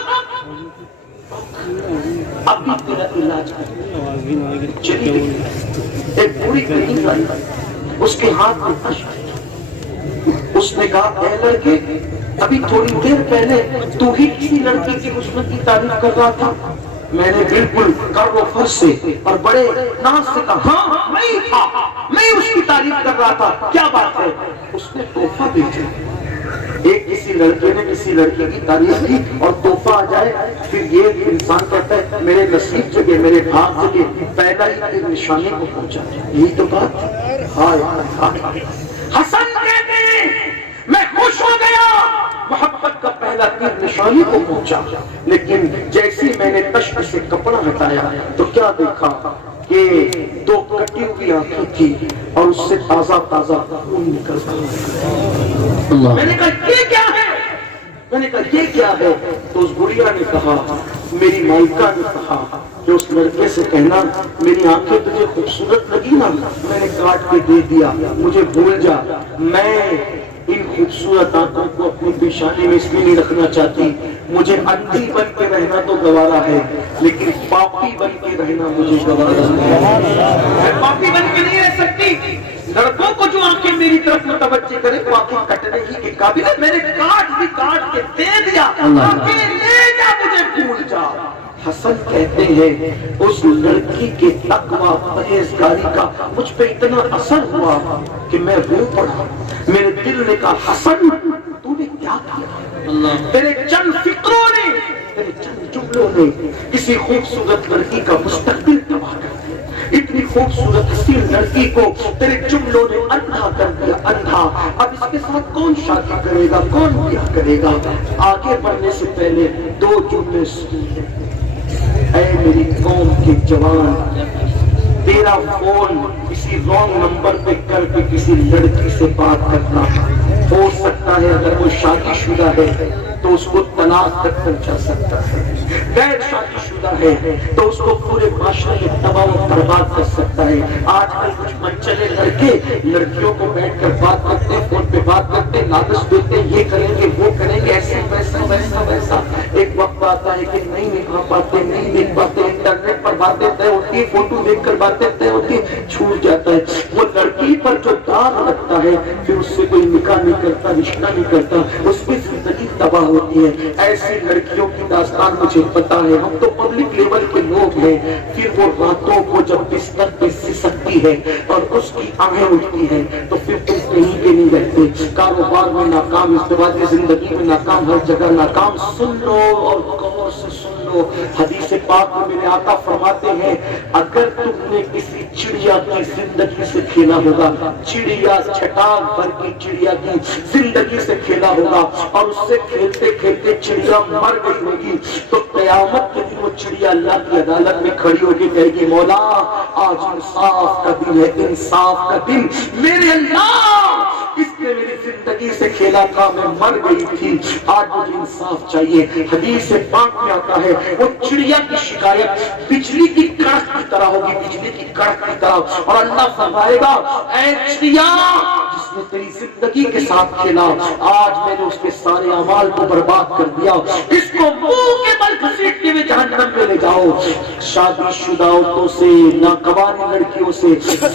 اب بھی تیرا علاج کر، چلی گئی ایک بوڑھی کلینک آئی، اس کے ہاتھ میں اشک، اس نے کہا اے لڑکے ابھی تھوڑی دیر پہلے تو ہی کسی لڑکی کی حسن کی تعریف کر رہا تھا۔ میں نے بالکل کر و فر سے اور بڑے ناز سے کہا ہاں میں ہی تھا، میں اس کی تعریف کر رہا تھا، کیا بات ہے؟ اس نے تحفہ بھیجا، ایک کسی لڑکے نے کسی لڑکی کی تعریف کی اور تحفہ آ جائے، پھر یہ انسان کہتا ہے میرے نصیب جگہ میرے بھاگ جگہ پیدا ہی کے نشانے کو پہنچا، یہی تو بات۔ حسن کہتے ہیں میں خوش ہو گیا، محبت کا پہلا تیر نشانی کو پہنچا، لیکن جیسی میں نے تشک سے کپڑا ہٹایا تو کیا دیکھا کہ دو کٹی ہوئی آنکھیں تھی اور اس سے تازہ تازہ خون نکلتا۔ میں نے کہا یہ کیا ہے؟ میں نے کہا یہ کیا ہے؟ تو اس گڑیا نے کہا، میری مائکہ نے کہا کہ اس لڑکے سے کہنا میری آنکھیں تجھے خوبصورت لگی نا، میں نے کاٹ کے دے دیا، مجھے بھول جا، میں ان خوبصورت آنکھوں کو اپنی پیشانی میں اس لیے نہیں رکھنا چاہتی، مجھے اندھی بن کے رہنا تو گوارا ہے لیکن پاپی بن کے رہنا مجھے گوارا ہے۔ میں پاپی بن کے نہیں رہ سکتی، لڑکوں کو جو آنکھیں میری طرف متوجہ کرے وہ آنکھیں کٹنے ہی کے قابل ہے، میں نے کاٹ کے دے دیا، آنکھیں لے جا مجھے بھول جا۔ حسن کہتے ہیں اس لڑکی کے تقویٰ پرہیزگاری کا مجھ پہ اتنا اثر ہوا کہ میں رو پڑا، میرے دل نے کہا حسن تو نے کیا کیا؟ تیرے چند فکروں نے، تیرے چند جملوں نے کسی خوبصورت لڑکی کا مستقبل تباہ کر دیا، اتنی خوبصورت حسین لڑکی کو تیرے جملوں نے اندھا کر دیا، اندھا۔ اب اس کے ساتھ کون شادی کرے گا، کون بیاہ کرے گا؟ آگے بڑھنے سے پہلے دو جملے سنیے۔ اے میری قوم کے جوان، تیرا فون کسی رانگ نمبر پہ کر کے کسی لڑکی سے بات کرنا ہو سکتا ہے، اگر وہ شادی شدہ ہے تو اس کو طلاق تک پہنچا سکتا ہے، غیر شادی شدہ ہے تو اس کو پورے معاشرے میں تباہ و برباد کر سکتا ہے۔ آج کل کچھ منچلے لڑکے لڑکیوں کو بیٹھ کر بات کرتے ہیں، فون پہ بات کرتے ہیں، لالچ دیتے ہیں، یہ کریں گے وہ کریں گے، ایسے ویسا ویسا ویسا۔ ایک وقت آتا ہے کہ نہیں نکھا پاتے، نہیں دیکھ پاتے، انٹرنیٹ پر باتیں طے ہوتی ہے، فوٹو دیکھ کر باتیں طے ہوتی ہے، چھوٹ جاتا ہے۔ وہ لڑکی پر جو داغ لگتا ہے پھر اس سے کوئی نکاح نہیں کرتا، رشتہ نہیں کرتا، اس کی زندگی تباہ ہوتی ہے۔ ایسی لڑکیوں کی داستان مجھے پتا ہے، ہم تو پبلک لیول کے لوگ ہیں۔ پھر وہ راتوں کو جب بستر پہ سسکتی ہے اور اس کی آہیں اٹھتی ہیں تو پھر تم کہیں کے نہیں رہتے، کاروبار میں ناکام، ازدواجی زندگی میں ناکام، ہر جگہ ناکام۔ سن لو اور غور سے سن لو، حدیث پاک میں میرے آقا فرماتے ہیں اگر تم نے کسی چڑیا کی زندگی سے کھیلا ہوگا، چڑیا چھٹاک بھر کی چڑیا کی زندگی سے کھیلا ہوگا اور اس سے کھیلتے کھیلتے چڑیا مر گئی ہوگی تو قیامت کے دن وہ چڑیا اللہ کی عدالت میں کھڑی ہوگی، کہے گی مولا آج انصاف کا دن ہے، انصاف کا دن، میرے اللہ اس نے میری زندگی سے کھیلا تھا، میں مر گئی تھی، آج مجھے انصاف چاہیے۔ حدیث پاک میں آتا ہے وہ چڑیا کی شکایت بجلی کی کڑک کی طرح ہوگی، بجلی کی کڑک کی طرح، اور اللہ فرمائے گا اے چڑیا جس نے تیری زندگی کے ساتھ کھیلا، آج میں نے اس کے سارے اعمال کو برباد کر دیا، اس کو منہ کے بل گھسیٹتے ہوئے جہنم میں لے جاؤ۔ شادی شدہ عورتوں سے، ناقوانی لڑکیوں سے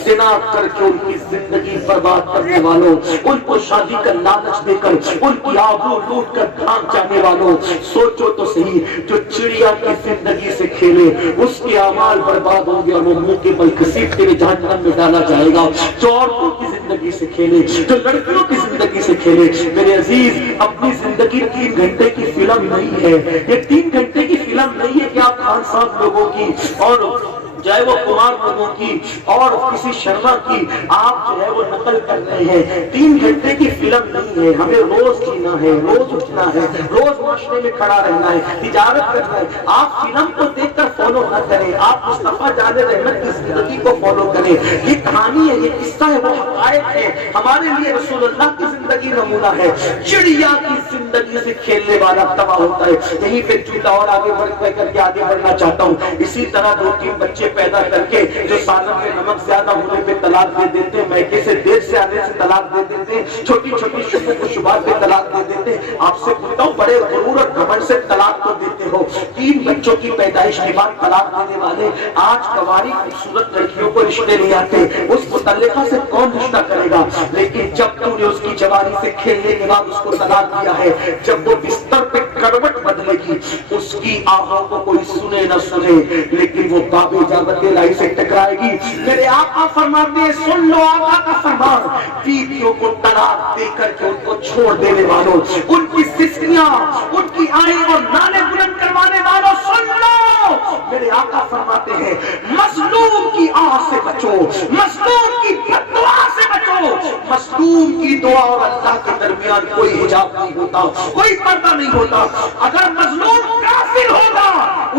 زنا کر کے ان کی زندگی برباد کرنے والوں، ان کو شادی کا لالچ دے کر ان کی آبرو لوٹ کر بھاگ جانے والوں، سوچو تو صحیح، جو چڑیا کی زندگی سے کھیلے اس کے اعمال برباد ہوں گے اور وہ منہ کے بل گھسیٹتے ہوئے جہنم میں ڈالا جائے گا۔ جو عورتوں کی زندگی سے کھیلے، جو لڑکیوں کی زندگی سے کھیلے، میرے عزیز اپنی زندگی 3 گھنٹے کی فلم نہیں ہے، یہ 3 گھنٹے کی فلم نہیں ہے کہ آپ خان صاحب لوگوں کی اور چاہے وہ کمار لوگوں کی اور کسی شرما کی آپ جو ہے وہ نقل کر رہے ہیں. 3 گھنٹے کی فلم نہیں ہے. ہمیں روز جینا ہے, روز اٹھنا ہے, روز معاشرے میں کھڑا رہنا ہے, تجارت کرنا ہے. آپ فلم کو دیکھ کر فالو نہ کریں, آپ مصطفیٰ جان رحمت کی زندگی کو فالو کریں. یہ کہانی ہے, یہ قصہ ہے, وہ حقائق ہے. ہمارے لیے رسول اللہ کی زندگی نمونہ ہے. چڑیا کی زندگی سے کھیلنے والا تباہ ہوتا ہے. یہیں پہ جھوٹا اور آگے بڑھ کر کے آگے بڑھنا چاہتا ہوں. اسی طرح 2-3 بچے پیدا کر کے جو سالن میں نمک زیادہ ہونے پہ طلاق دے دیتے ہیں, میکے سے دیر سے آنے سے طلاق دے دیتے ہیں, چھوٹی چھوٹی شبہات و شبہات پہ طلاق دے دیتے ہیں. آپ سے پوچھتا ہوں, بڑے غرور اور گھمنڈ سے طلاق تو دیتے ہو. 3 بچوں کی پیدائش کے بعد طلاق دینے والے آج کنواری خوبصورت لڑکیوں کو رشتے نہیں آتے. اس متعلقہ سے کون رشتہ کرے گا؟ لیکن جب تم نے اس کی جوانی سے کھیلنے کے بعد اس کو طلاق دیا ہے, جب وہ بستر پہ کروٹ بدلے گی, اس کی آہوں کو کوئی سنے نہ سنے, لیکن وہ باب اجابت لائی سے ٹکرائے گی. میرے آقا فرماتے ہیں, سن لو آقا کا فرمان, بیویوں کو طلاق دے کر کے ان کو چھوڑ دینے والوں, ان کی سسکیاں, ان کی آہیں اور نالے بلند کروانے والوں, سن لو. میرے آقا فرماتے ہیں, مظلوم کی آہ سے بچو, مظلوم کی بد دعا سے بچو. مظلوم کی دعا اور اللہ کے درمیان کوئی حجاب نہیں ہوتا, کوئی پردہ نہیں ہوتا. اگر مظلوم کافر ہوگا,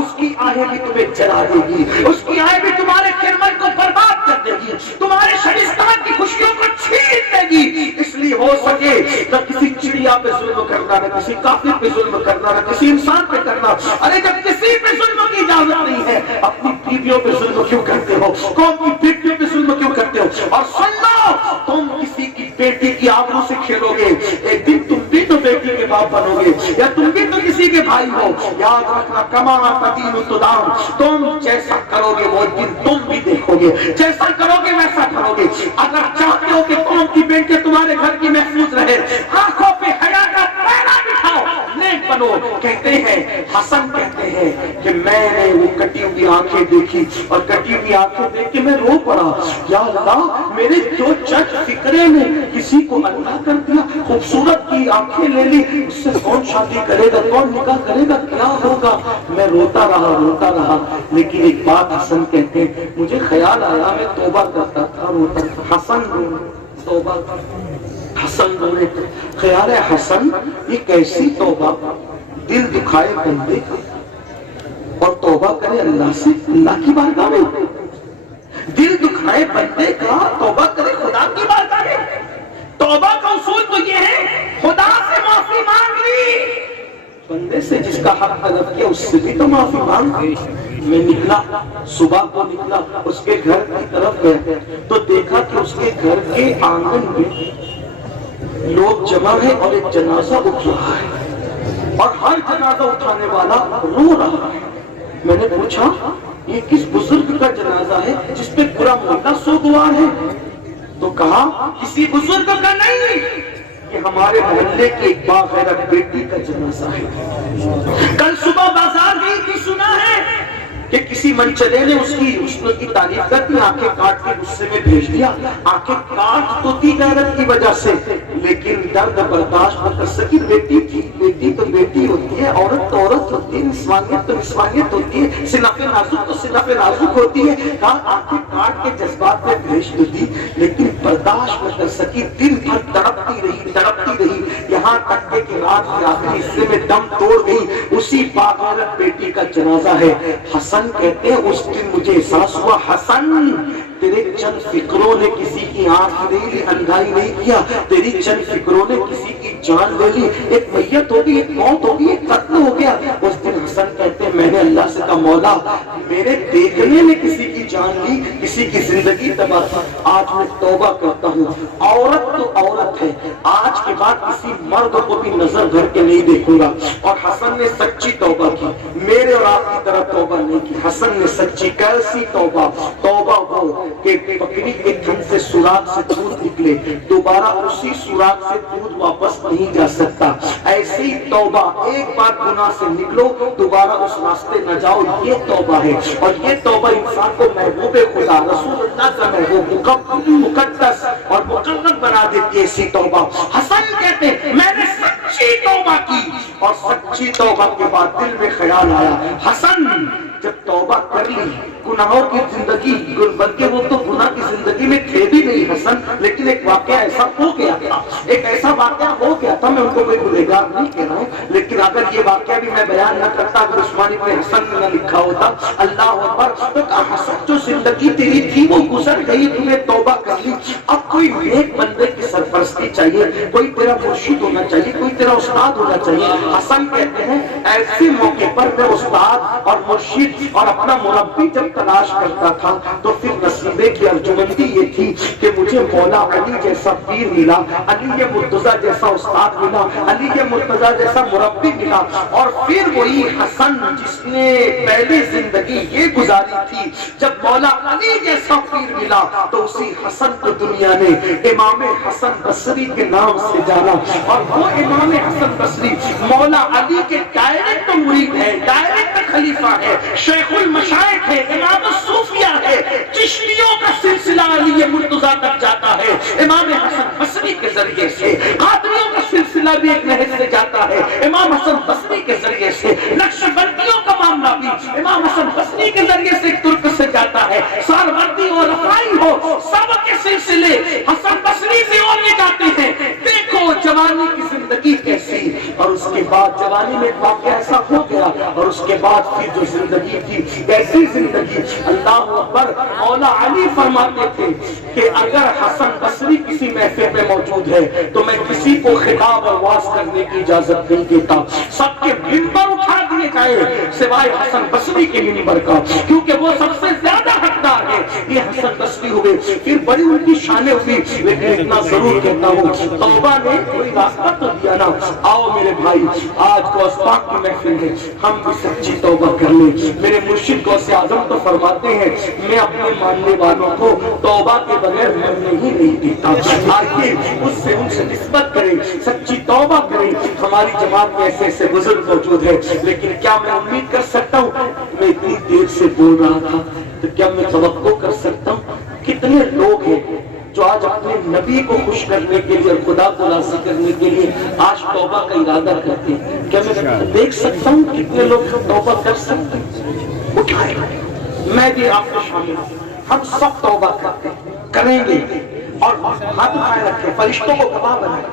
اس کی آہیں بھی تمہیں جلا دے گی, اس کی آہیں بھی تمہارے کرمن کو برباد کر دے گی, تمہارے شبستان کی خوشیوں کو چھین دے گی. اس لیے ہو سکے نہ کسی چڑیا پہ ظلم کرنا, نہ کسی کافر پہ ظلم کرنا, نہ کسی انسان پہ کرنا. ارے جب کسی پہ ظلم کی اجازت نہیں ہے, اپنی بیویوں پہ ظلم کیوں کرتے ہو, قوم کی بیٹیوں پہ ظلم کیوں کرتے ہو؟ اور سن لو, تم کسی کی بیٹی کی آبرو سے کھیلو گے, ایک دن تم بھی تو بیٹی کے باپ بنو گے, یا تم بھی تو کسی کے بھائی ہو. یاد رکھنا, کما تدین تدان, تم جیسا کرو گے وہ دن تم بھی دیکھو گے, جیسا کرو گے ویسا کرو گے. اگر چاہتے ہو کہ قوم کی بیٹی تمہارے گھر کی محفوظ رہے, آنکھوں پہ حیا کا پہنا بٹھاؤ, نیک بنو. کہتے ہیں, حسن کہتے ہیں کہ میں نے وہ کٹی ہوئی آنکھیں دیکھی, اور کٹی ہوئی آنکھیں دیکھ کے میں رو پڑا. یا اللہ, میرے جو چند فکرے نے کسی کو اللہ کر دیا, خوبصورت کی آنکھیں لے لی, اس سے کون شادی کرے گا, کون نکاح کرے گا, کیا ہوگا؟ میں روتا رہا. لیکن ایک بات حسن کہتے ہیں, مجھے خیال آیا, میں توبہ کرتا تھا, روتا تھا. حسن توبہ, حسن رونے, خیال ہے حسن یہ کیسی توبہ, دل دکھائے بندے کا اور توبہ کرے اللہ سے, اللہ کی بارگاہ میں. دل دکھائے بندے کا, توبہ کرے خدا کی بارگاہ میں. توبہ کا اصول تو یہ ہے, خدا سے معافی مانگ لی, بندے سے جس کا حق طلب کیا اس سے بھی تو معافی مانگ. میں نکلا, صبح کو نکلا, اس کے گھر کی طرف گیا تو دیکھا کہ اس کے گھر کے آنگن میں لوگ جمع ہیں اور ایک جنازہ اٹھ رہا ہے, اور ہر جنازہ اٹھانے والا رو رہا ہے. میں نے پوچھا, یہ کس بزرگ کا جنازہ ہے جس پہ پورا محلہ سوگوار ہے؟ تو کہا, کسی بزرگ کا نہیں, یہ ہمارے محلے کی ایک باغیرت بیٹی کا جنازہ ہے. کل صبح بازار گئی تھی, سنا ہے کہ کسی منچلے نے اس کی حسن کی تعریف کر دی, آنکھیں کاٹ کے غصے میں بھیج دیا. آنکھیں کاٹ تو تھی غیرت کی وجہ سے, لیکن درد برداشت نہ کر سکی. بیٹی تھی, بیٹی تو بیٹی ہوتی ہے, عورت تو عورت ہوتی ہے, نسوانیت تو نسوانیت ہوتی ہے, صنف نازک تو صنف نازک ہوتی ہے. کہا آنکھیں کاٹ کے جذبات میں بھیج تو دی, لیکن برداشت نہ کر سکی. دن بھر تڑپتی رہی, یہاں تک کہ رات کے آخری حصے میں دم توڑ گئی. اسی باغیرت بیٹی کا جنازہ ہے. حسن کہتے ہیں, اس دن مجھے احساس ہوا, حسن تیرے چند فکروں نے کسی کی آنکھ نہیں لی, اندھائی نہیں کیا, تیری چند فکروں نے کسی کی جان لے لی. ایک میت ہوگی, ایک موت ہوگی, ایک قتل ہو گیا. اس دن حسن کہتے ہیں, میں نے اللہ سے کہا, مولا میرے دیکھنے میں کسی کی جان لی, کسی کی زندگی تباہ کی. آج میں توبہ کرتا ہوں, عورت تو عورت ہے, آج کے بعد کسی مرد کو بھی نظر بھر کے نہیں دیکھوں گا. اور حسن نے سچی توبہ کی, میرے اور آپ کی طرح توبہ نہیں کی. حسن نے سچی, کیسی توبہ ہو کہ بکری کے تھن سے سوراخ سے دودھ نکلے, دوبارہ اسی سوراخ سے دودھ واپس نہیں جا سکتا. ایسی توبہ, ایک بار گناہ سے نکلو, دوبارہ اس راستے نہ جاؤ, یہ توبہ ہے. اور یہ توبہ انسان کو محبوب خدا رسول اللہ کا محبوب, مقدس اور مقرب بنا دیتی ہے. ایسی توبہ حسن کہتے ہیں, میں نے سچی توبہ کی, اور سچی توبہ کے بعد دل میں خیال آیا حسن جب توبہ کر لی گناہوں کی زندگی بلکہ وہ تو گناہ کی زندگی میں تھے بھی نہیں حسن، لیکن ایک واقعہ ایسا ہو گیا تھا، ایک ایسا واقعہ ہو گیا تھا، میں ان کو کوئی گنہگار نہیں کہہ رہا ہوں، لیکن اگر یہ واقعہ بھی میں بیان نہ کرتا، اگر عثمان ابن حسن نے نہ لکھا ہوتا اللہ اکبر، تو کہا حسن جو زندگی تیری تھی وہ گزر گئی، تم نے توبہ کر لی، اب کوئی نیک بندے کی سرپرستی چاہیے، کوئی تیرا مرشد ہونا چاہیے، کوئی تیرا استاد ہونا چاہیے۔ حسن کہتے ہیں ایسے موقع پر میں استاد اور مرشد اور اپنا مربی جب تلاش کرتا تھا تو پھر نصیبے کی ارجمندی یہ تھی کہ مجھے مولا علی جیسا پیر ملا، علی مرتضیٰ جیسا استاد ملا، علی مرتضیٰ جیسا مربی ملا، اور پھر وہی حسن جس نے پہلے زندگی یہ گزاری تھی جب مولا علی جیسا پیر ملا تو اسی حسن کو دنیا نے امام حسن بصری کے نام سے جانا، اور وہ امام حسن بصری مولا علی کے ڈائریکٹ مرید ہے، ڈائریکٹ خلیفہ ہے، شیخ المشائخ ہے، امام الصوفیہ ہے، چشتیوں کا سلسلہ علی مرتضیٰ تک جاتا ہے امام حسن بصری کے ذریعے سے، قادریوں کا سلسلہ بھی ایک نہر سے جاتا ہے امام حسن بصری کے ذریعے سے، نقشبندیوں کا معاملہ بھی امام حسن بصری کے ذریعے سے ایک ترک سے جاتا ہے، سہروردی ہو، رفاعی ہو، سب کے سلسلے حسن بصری سے اور یہ جاتے ہیں۔ دیکھو جوانی کی زندگی کیسی، اور اس کے بعد جوانی میں ایک واقعہ ایسا ہو گیا، اور اس کے بعد پھر جو زندگی تھی ایسی زندگی، اللہ اکبر، مولا علی فرماتے تھے کہ اگر حسن بصری کسی محفل میں موجود ہے تو میں کسی کو خطاب اور واز کرنے کی اجازت نہیں دیتا، سب کے منبر اٹھا دیے جائے سوائے حسن بصری کے منبر کا، کیونکہ وہ سب سے زیادہ حقدار ہے۔ یہ حسن بصری ہوئے، پھر بڑی ان کی شانیں ہوئی، لیکن اتنا ضرور کہتا ہوں توبہ نے کوئی راستہ تو دیا نا۔ آؤ میرے بھائی، آج غوث پاک کی محفل ہے، ہم بھی سچی توبہ کر لیں۔ میرے مرشد غوث اعظم تو فرماتے ہیں میں اپنے ماننے والوں کو توبہ کے بغیر مرنے ہی نہیں دیتا۔ آئیے اس سے نسبت کریں، سچی توبہ کریں۔ ہماری جماعت میں ایسے ایسے بزرگ موجود ہیں، لیکن کیا میں امید کر سکتا ہوں، میں اتنی دیر سے بول رہا تھا تو کیا میں توقع کر سکتا ہوں کتنے لوگ ہیں جو آج اپنے نبی کو خوش کرنے کے لیے اور خدا کو راضی کرنے کے لیے آج توبہ کا ارادہ کرتے ہیں؟ کیا میں دیکھ سکتا ہوں کتنے لوگ توبہ کر سکتے ہیں؟ اٹھائے، میں بھی آپ کو شامل ہوں، ہم سب توبہ کرتے کریں گے، اور ہاتھ اٹھائے رکھیں، فرشتوں کو گواہ بنائیں۔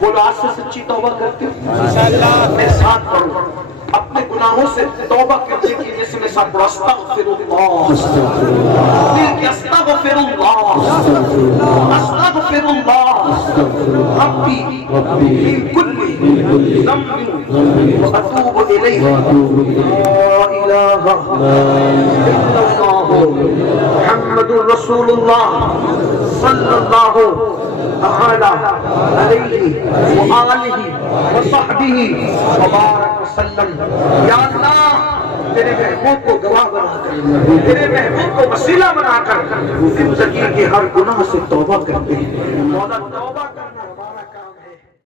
بولو آج سے سچی توبہ کرتے ہو؟ میرے ساتھ پڑھو، اپنے گناہوں سے توبہ کرنے کی وجہ سے میں ساتھ پڑھو، استغفر اللہ، استغفر اللہ، استغفر اللہ، ربی من کل ذنب واتوب الیہ، لا الہ الا اللہ محمد رسول اللہ صلی اللہ علیہ وآلہ وصحبہ وبارک وسلم۔ یا اللہ تیرے محبوب کو گواہ بنا کر، تیرے محبوب کو وسیلہ بنا کر زندگی کے ہر گناہ سے توبہ کرتے ہیں، مولا توبہ کرتے ہیں۔